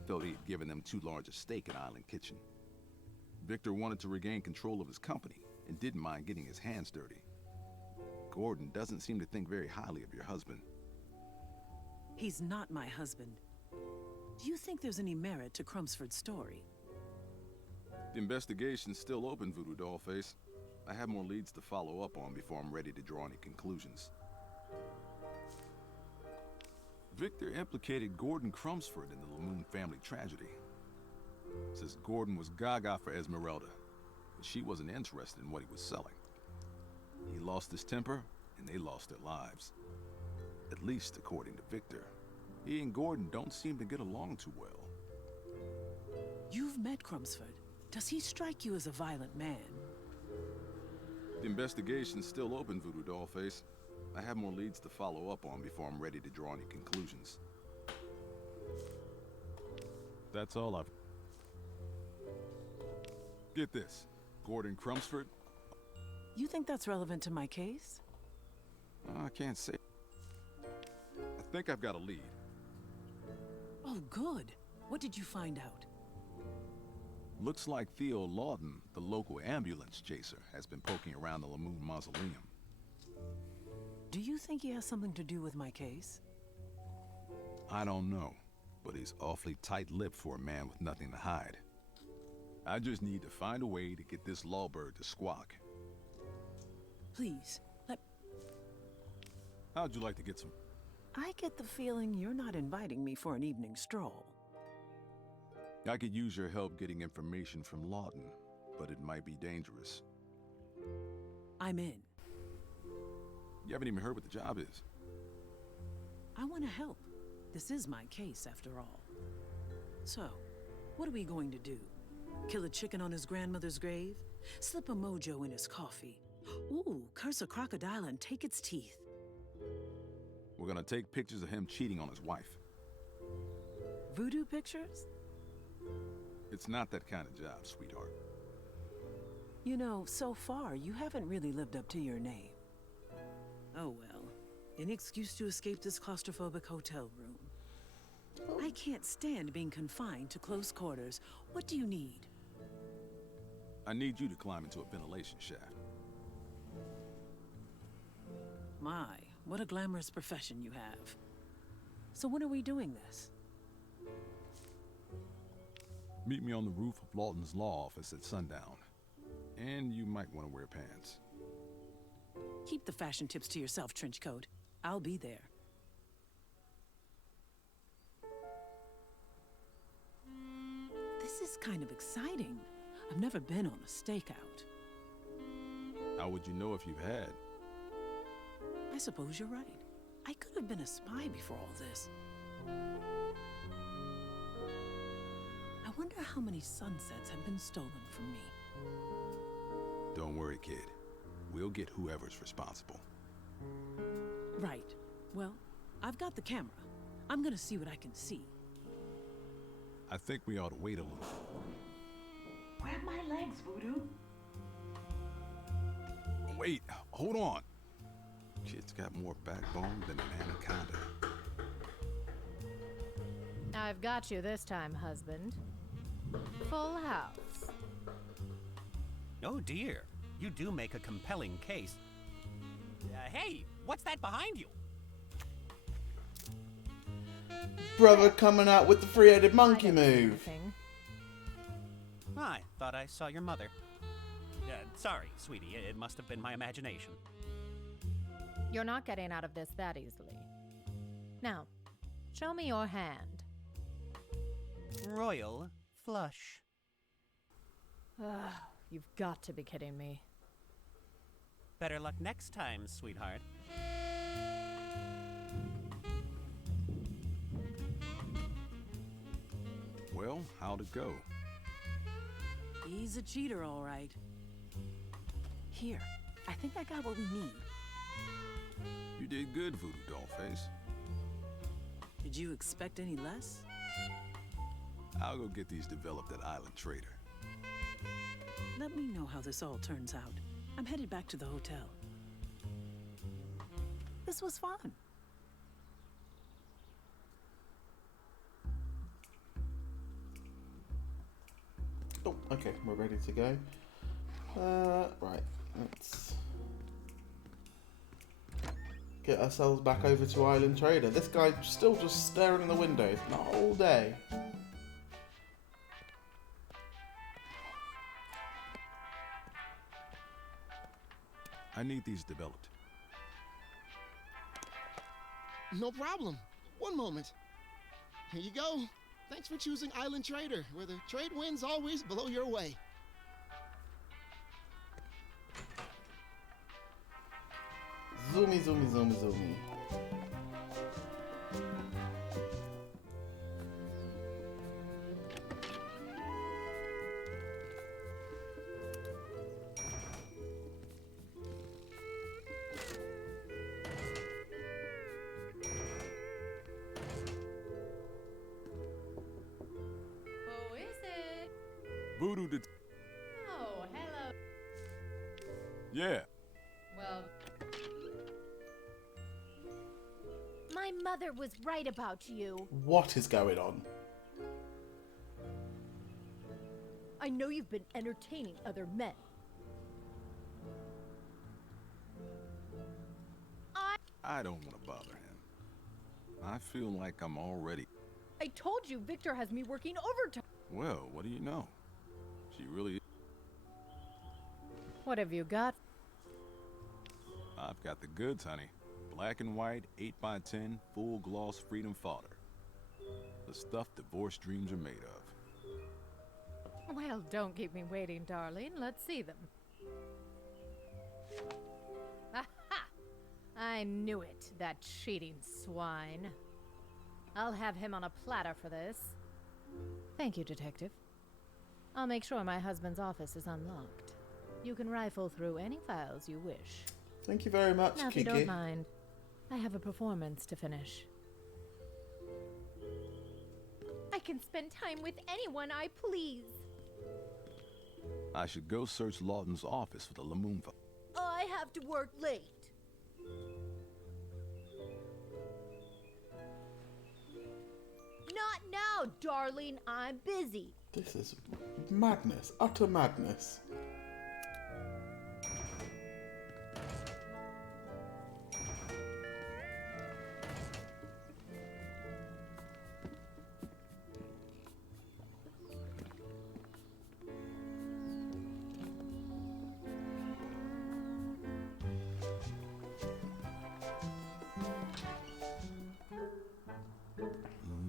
Felt he had given them too large a stake in Island Kitchen. Victor wanted to regain control of his company and didn't mind getting his hands dirty. Gordon doesn't seem to think very highly of your husband. He's not my husband. Do you think there's any merit to Crumsford's story? The investigation's still open, Voodoo Dollface. I have more leads to follow up on before I'm ready to draw any conclusions. Victor implicated Gordon Crumsford in the Lamoon family tragedy. Says Gordon was gaga for Esmeralda, but she wasn't interested in what he was selling. He lost his temper, and they lost their lives. At least according to Victor. He and Gordon don't seem to get along too well. You've met Crumsford. Does he strike you as a violent man? The investigation's still open, Voodoo Dollface. I have more leads to follow up on before I'm ready to draw any conclusions. That's all I've... Get this. Gordon Crumsford? You think that's relevant to my case? I can't say. I think I've got a lead. Oh, good. What did you find out? Looks like Theo Lawton, the local ambulance chaser, has been poking around the Lamoon Mausoleum. Do you think he has something to do with my case? I don't know, but he's awfully tight-lipped for a man with nothing to hide. I just need to find a way to get this lawbird to squawk. Please, How'd you like to get some... I get the feeling you're not inviting me for an evening stroll. I could use your help getting information from Lawton, but it might be dangerous. I'm in. You haven't even heard what the job is. I want to help. This is my case, after all. So, what are we going to do? Kill a chicken on his grandmother's grave? Slip a mojo in his coffee? Ooh, curse a crocodile and take its teeth? We're gonna take pictures of him cheating on his wife. Voodoo pictures? It's not that kind of job, sweetheart. You know, so far, you haven't really lived up to your name. Oh well. An excuse to escape this claustrophobic hotel room. I can't stand being confined to close quarters. What do you need? I need you to climb into a ventilation shaft. My, what a glamorous profession you have. So when are we doing this? Meet me on the roof of Lawton's law office at sundown. And you might want to wear pants. Keep the fashion tips to yourself, Trenchcoat. I'll be there. This is kind of exciting. I've never been on a stakeout. How would you know if you've had? I suppose you're right. I could have been a spy before all this. I wonder how many sunsets have been stolen from me. Don't worry, kid. We'll get whoever's responsible. Right. Well, I've got the camera. I'm gonna see what I can see. I think we ought to wait a little. Grab my legs, Voodoo. Wait, hold on. Kid's got more backbone than an anaconda. I've got you this time, husband. Full house. Oh dear, you do make a compelling case. Hey, what's that behind you? Brother coming out with the three-headed monkey move. I thought I saw your mother. Sorry, sweetie, it must have been my imagination. You're not getting out of this that easily. Now, show me your hand. Royal flush. You've got to be kidding me. Better luck next time, sweetheart. Well, how'd it go? He's a cheater, all right. Here, I think I got what we need. You did good, Voodoo Dollface. Did you expect any less? I'll go get these developed at Island Trader. Let me know how this all turns out. I'm headed back to the hotel. This was fun. Oh, okay, we're ready to go. Right, let's get ourselves back over to Island Trader. This guy's still just staring in the windows, not all day. I need these developed. No problem. One moment. Here you go. Thanks for choosing Island Trader, where the trade winds always blow your way. Zoomy, zoomy, zoomy, zoomy. Voodoo det... Oh, hello. Yeah. Well, my mother was right about you. What is going on? I know you've been entertaining other men. I don't want to bother him. I feel like I'm already... I told you Victor has me working overtime. Well, what do you know? She really... What have you got? I've got the goods, honey. Black and white, 8x10, full gloss freedom fodder. The stuff divorce dreams are made of. Well, don't keep me waiting, darling. Let's see them. Aha! I knew it, that cheating swine. I'll have him on a platter for this. Thank you, Detective. I'll make sure my husband's office is unlocked. You can rifle through any files you wish. Thank you very much, Now, if Kiki. you don't mind, I have a performance to finish. I can spend time with anyone I please. I should go search Lawton's office for the Lamoon file. I have to work late. Not now, darling. I'm busy. This is madness. Utter madness.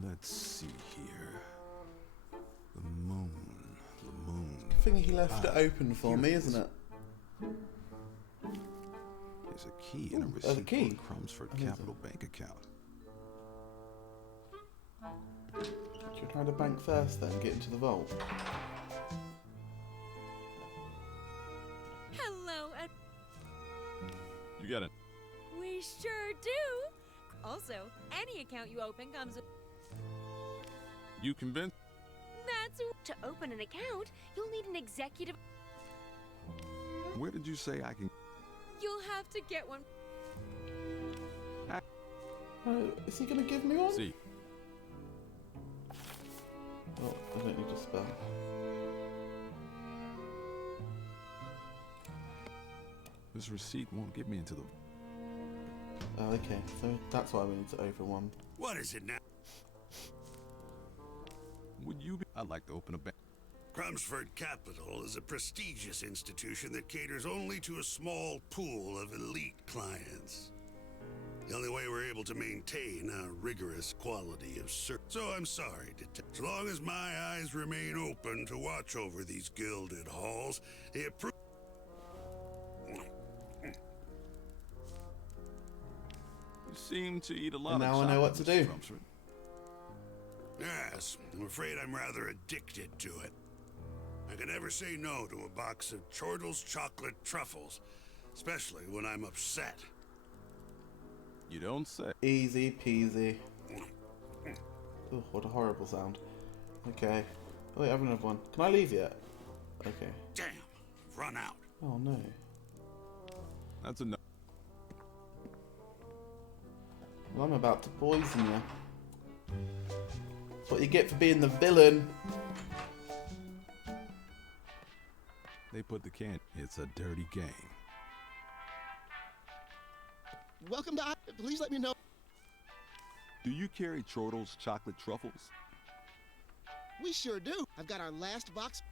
Let's see here. The moon. I think he left it open for me, isn't it? There's a key and a Ooh, receipt the key. for Crumsford Amazing. Capital Bank account. Should we try the bank first then? Get into the vault. Hello, and You got it. we sure do. Also, any account you open comes with... You convinced? That's... To open an account, you'll need an executive... Where did you say I can? You'll have to get one. Is he going to give me one? See. Oh, I don't need to spell. This receipt won't get me into the... Oh, okay. So that's why we need to open one. What is it now? Would you be... I'd like to open a bank. Crumsford Capital is a prestigious institution that caters only to a small pool of elite clients. The only way we're able to maintain a rigorous quality of service. So I'm sorry, Detective. As long as my eyes remain open to watch over these gilded halls, the appro... You seem to eat a lot And of now I know what to chocolate, do. Mr. Crumsford. Yes, I'm afraid I'm rather addicted to it. I can never say no to a box of Chortle's chocolate truffles, especially when I'm upset. You don't say. Easy peasy. Oh, what a horrible sound. Okay. Oh, wait, I have another one. Can I leave yet? Okay. Damn, run out. Oh, no. That's enough. Well, I'm about to poison you. That's what you get for being the villain. They put the can. It's a dirty game. Welcome to... Please let me know. Do you carry Chortle's chocolate truffles? We sure do. I've got our last box.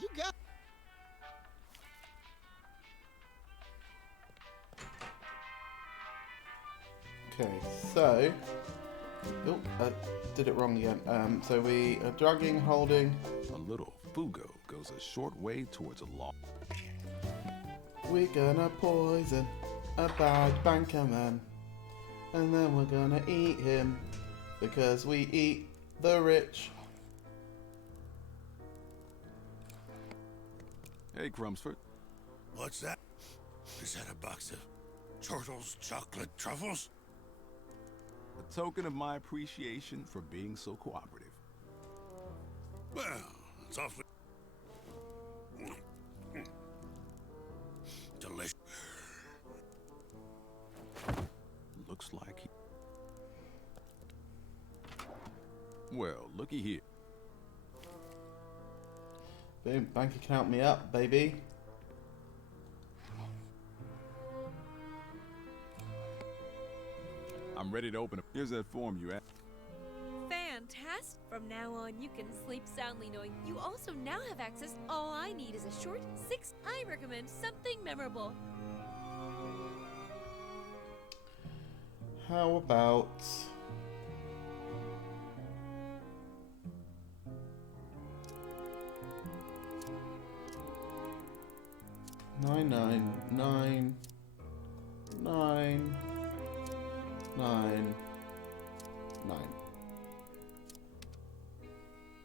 You got... Okay, so... Oh, I did it wrong again. So we are drugging, holding... A little fugo goes a short way towards a long... We're gonna poison a bad banker man. And then we're gonna eat him. Because we eat the rich. Hey, Crumsford. What's that? Is that a box of Chortle's chocolate truffles? A token of my appreciation for being so cooperative. Well, it's awfully delicious. Looks like he... Well, looky here. Boom, bank account me up, baby. I'm ready to open it. Here's that form you asked. Fantastic! From now on, you can sleep soundly knowing you also now have access. All I need is a short 6. I recommend something memorable. How about... Nine, nine, nine, nine, nine, nine.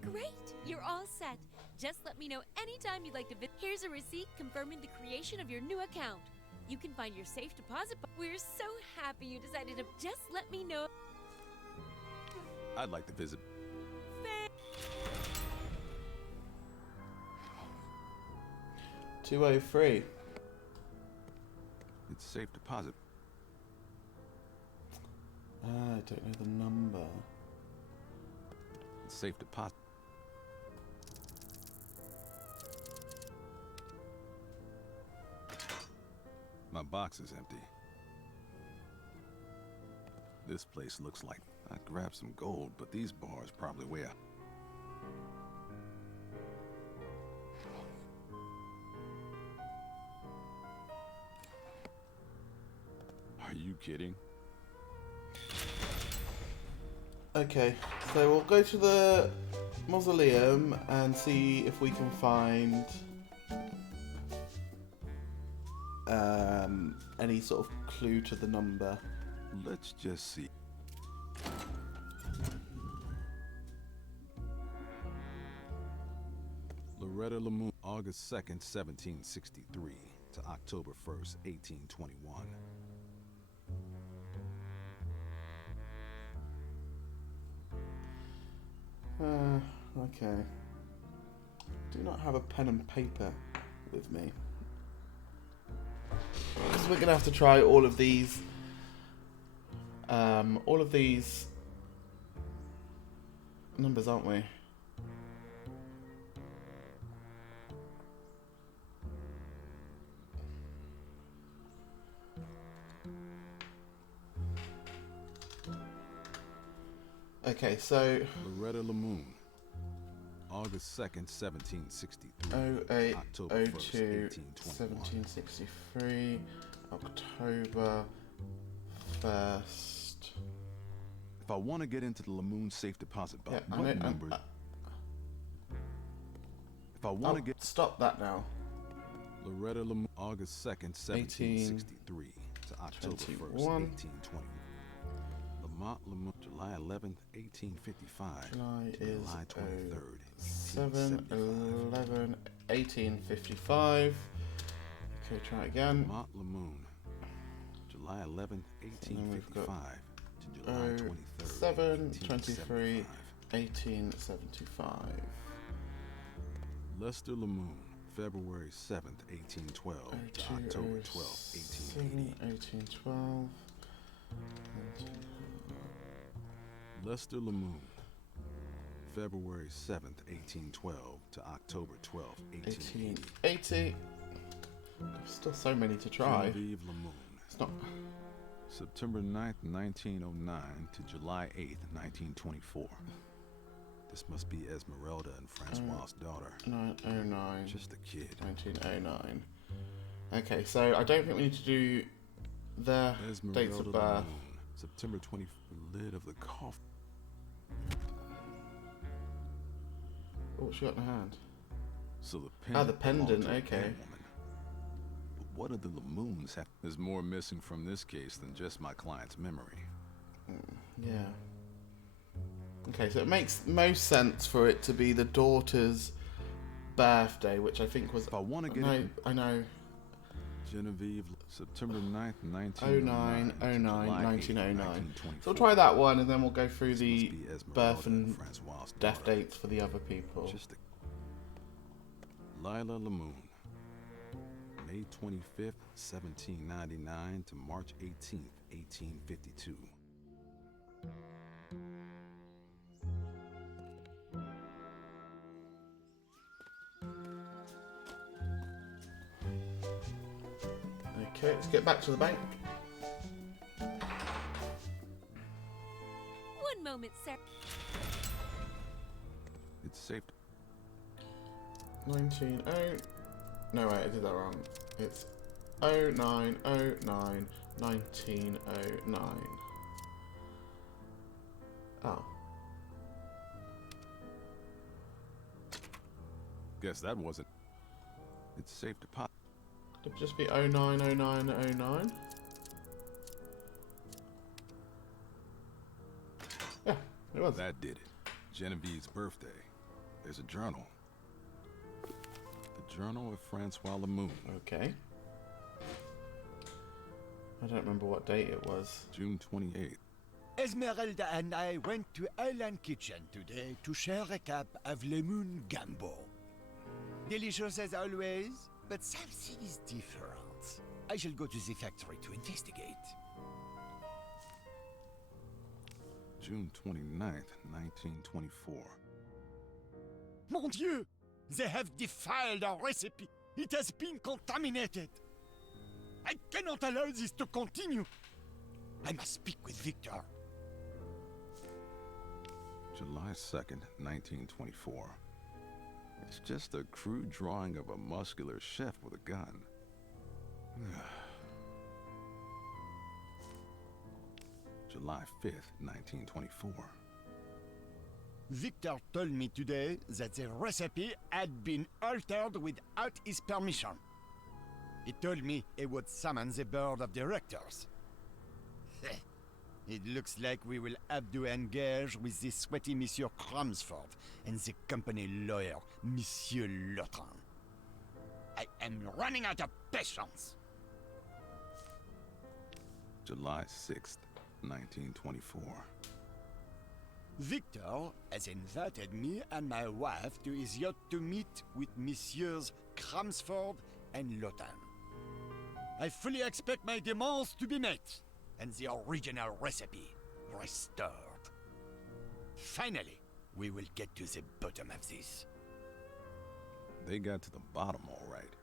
Great! You're all set. Just let me know anytime you'd like to visit. Here's a receipt confirming the creation of your new account. You can find your safe deposit. We're so happy you decided to. Just let me know. I'd like to visit. 203. It's safe deposit. I don't know the number. It's safe deposit. My box is empty. This place looks like I grabbed some gold, but these bars probably weigh a... Are you kidding? Okay, so we'll go to the mausoleum and see if we can find any sort of clue to the number. Let's just see. Loretta Lamoon, August 2nd, 1763 to October 1st, 1821. Okay. Do not have a pen and paper with me. So we're gonna have to try all of these numbers, aren't we? Okay, so Loretta Lamoon, August 2nd, 1763. 08, October 02, 1721. 1763, October 1st. If I want to get into the Lamoon safe deposit box, Yeah, what number? If I want to get... Stop that now. Loretta Lamoon, August 2nd, 1763 to October 1st, 1820. Lamont Lamoon, July 11th, 1855. July to is July 23rd, 1855. Okay, try it again. Lamont Lamoon, July 11th, 1855 to July 23rd, 7/23, 1875. Lester Lamoon, February 7th, 1812 to October 12th, 1880. 1812. Lester Lamoon, February 7th, 1812 to October 12th, 1880. 1880. There's still so many to try. Genevieve Lamoon. It's not. September 9th, 1909 to July 8th, 1924. This must be Esmeralda and Francois' daughter. 909. Just a kid. 1909. Okay, so I don't think we need to do their dates of birth. Lamoon, September 20th, lid of the coffin. Oh, what she got in her hand? So the pendant. The pendant, belonged to a okay. woman. But what do the Lamoons have? There's more missing from this case than just my client's memory. Yeah. Okay, so it makes most sense for it to be the daughter's birthday, which I think was. If I want to get I know. Genevieve. September 9th, 09, 09, 1909. 1909. So we'll try that one, and then we'll go through the birth and death dates for the other people. Lila Lamoon. May 25th, 1799 to March 18th, 1852. Okay, let's get back to the bank. One moment, sir. It's safe. 19. No, wait, I did that wrong. It's 09, 09, 1909. Oh. Guess that wasn't. It's safe to pop. Could it just be 09, 09, 09? Yeah, it was. That did it. Genevieve's birthday. There's a journal. The Journal of Francois Lamoon. Okay. I don't remember what date it was. June 28th. Esmeralda and I went to Island Kitchen today to share a cup of lemon gumbo. Delicious as always, but something is different. I shall go to the factory to investigate. June 29th, 1924. Mon Dieu! They have defiled our recipe. It has been contaminated. I cannot allow this to continue. I must speak with Victor. July 2nd, 1924. It's just a crude drawing of a muscular chef with a gun. July 5th, 1924. Victor told me today that the recipe had been altered without his permission. He told me he would summon the board of directors. It looks like we will have to engage with the sweaty Monsieur Crumsford and the company lawyer, Monsieur Lotrin. I am running out of patience. July 6th, 1924. Victor has invited me and my wife to his yacht to meet with Messieurs Crumsford and Lotrin. I fully expect my demands to be met and the original recipe restored. Finally, we will get to the bottom of this. They got to the bottom all right.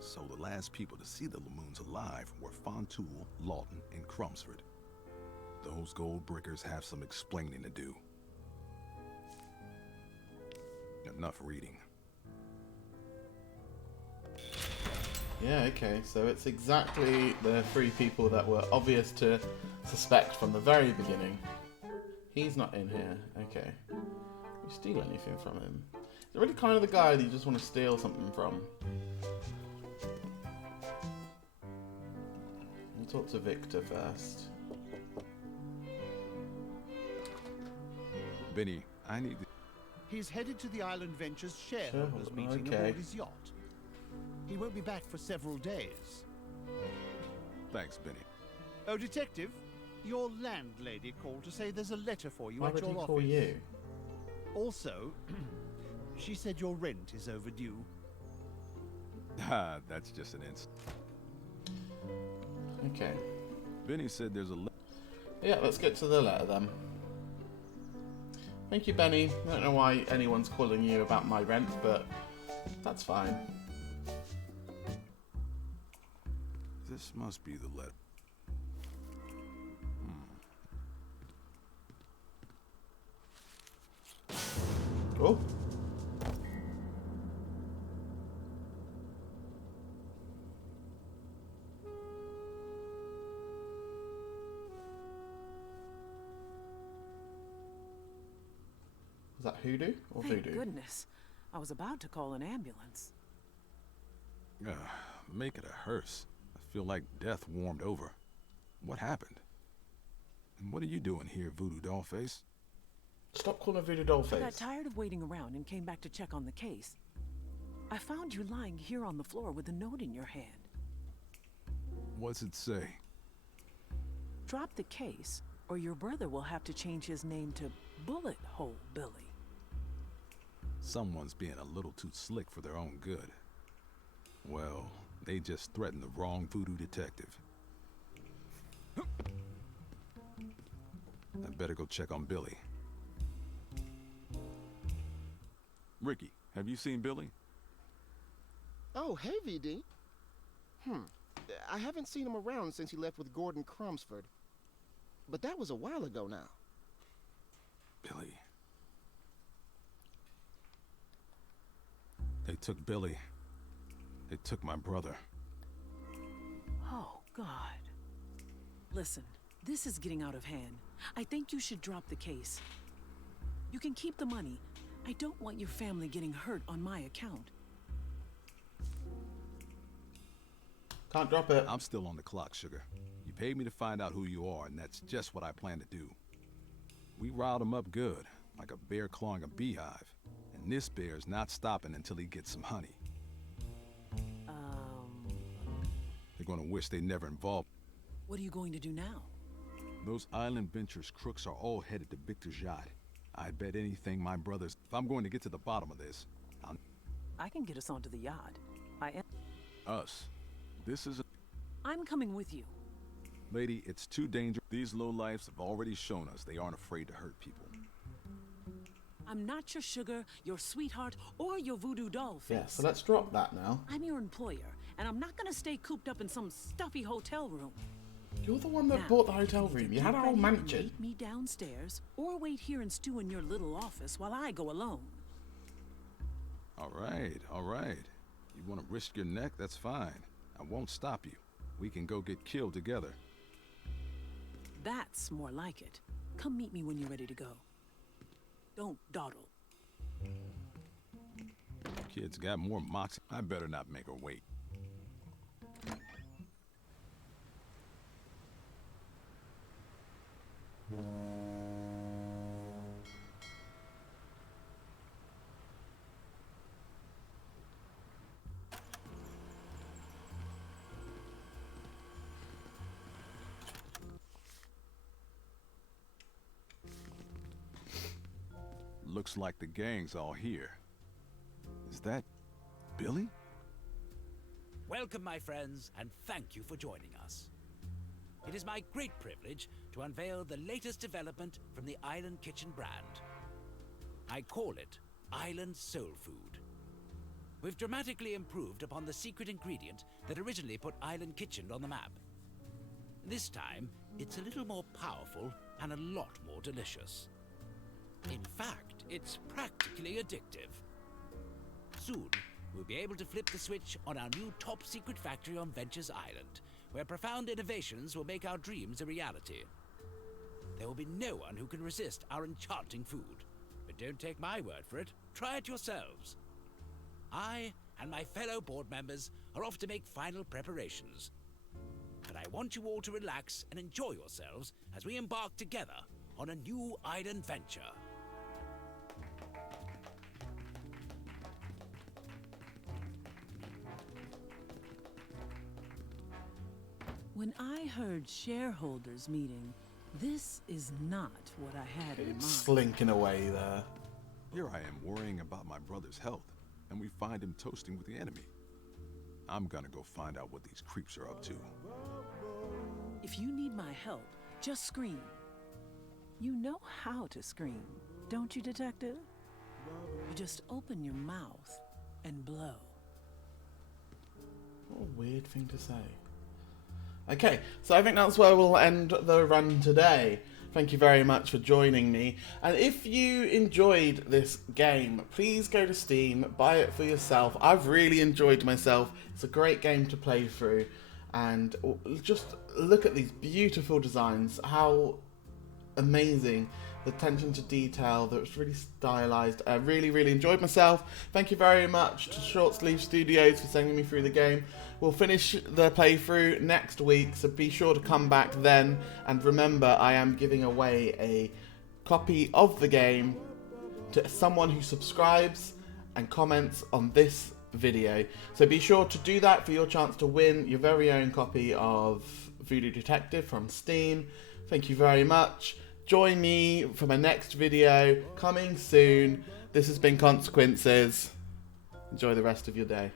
So the last people to see the Lamoons alive were Fontoul, Lawton, and Crumsford. Those gold brickers have some explaining to do. Enough reading. Yeah, okay, so it's exactly the three people that were obvious to suspect from the very beginning. He's not in here, okay. You steal anything from him? Is it really kind of the guy that you just want to steal something from? We'll talk to Victor first. Benny, I need to... He's headed to the Island Ventures shareholders meeting aboard his yacht. He won't be back for several days. Thanks, Benny. Oh, Detective, your landlady called to say there's a letter for you Why at would your he office. call you? Also, she said your rent is overdue. Ah, that's just an insult. Okay. Benny said there's a... Yeah, let's get to the letter then. Thank you, Benny. I don't know why anyone's calling you about my rent, but that's fine. This must be the letter. Oh. Is that hoodoo or Thank voodoo? goodness. I was about to call an ambulance. Make it a hearse. I feel like death warmed over. What happened? And what are you doing here, Voodoo Dollface? Stop calling Voodoo Dollface. I got tired of waiting around and came back to check on the case. I found you lying here on the floor with a note in your hand. What's it say? Drop the case, or your brother will have to change his name to Bullet Hole Billy. Someone's being a little too slick for their own good. Well, they just threatened the wrong voodoo detective. I better go check on Billy. Ricky, have you seen Billy? Oh, hey, VD. I haven't seen him around since he left with Gordon Crumsford. But that was a while ago now. Billy. They took Billy. They took my brother. Oh, God. Listen, this is getting out of hand. I think you should drop the case. You can keep the money. I don't want your family getting hurt on my account. Can't drop it. I'm still on the clock, Sugar. You paid me to find out who you are, and that's just what I plan to do. We riled him up good, like a bear clawing a beehive. And this bear's not stopping until he gets some honey. They're gonna wish they never involved. What are you going to do now? Those Island Ventures crooks are all headed to Victor's yacht. I bet anything my brothers... If I'm going to get to the bottom of this, I can get us onto the yacht. I am... Us. This is... I'm coming with you. Lady, it's too dangerous. These lowlifes have already shown us they aren't afraid to hurt people. I'm not your sugar, your sweetheart, or your voodoo doll face. Yeah, so let's drop that now. I'm your employer, and I'm not gonna stay cooped up in some stuffy hotel room. You're the one that Now, bought the hotel room. You had our whole ready and mansion. Meet me downstairs, or wait here and stew in your little office while I go alone. All right, all right. You want to risk your neck? That's fine. I won't stop you. We can go get killed together. That's more like it. Come meet me when you're ready to go. Don't dawdle. Kid's got more moxie. I better not make her wait. Looks like the gang's all here. Is that Billy? Welcome, my friends, and thank you for joining us. It is my great privilege to unveil the latest development from the Island Kitchen brand. I call it Island Soul Food. We've dramatically improved upon the secret ingredient that originally put Island Kitchen on the map. This time, it's a little more powerful and a lot more delicious. In fact, it's practically addictive. Soon, we'll be able to flip the switch on our new top-secret factory on Ventures Island, where profound innovations will make our dreams a reality. There will be no one who can resist our enchanting food. But don't take my word for it. Try it yourselves. I and my fellow board members are off to make final preparations. But I want you all to relax and enjoy yourselves as we embark together on a new island venture. When I heard shareholders meeting, this is not what I had in mind. Slinking away there. Here I am worrying about my brother's health, and we find him toasting with the enemy. I'm gonna go find out what these creeps are up to. If you need my help, just scream. You know how to scream, don't you, Detective? You just open your mouth and blow. What a weird thing to say. Okay, so I think that's where we'll end the run today. Thank you very much for joining me. And if you enjoyed this game, please go to Steam, buy it for yourself. I've really enjoyed myself. It's a great game to play through. And just look at these beautiful designs. How amazing. The attention to detail that was really stylized. I really, really enjoyed myself. Thank you very much to Short Sleeve Studios for sending me through the game. We'll finish the playthrough next week, so be sure to come back then. And remember, I am giving away a copy of the game to someone who subscribes and comments on this video. So be sure to do that for your chance to win your very own copy of Voodoo Detective from Steam. Thank you very much. Join me for my next video coming soon. This has been Consequences. Enjoy the rest of your day.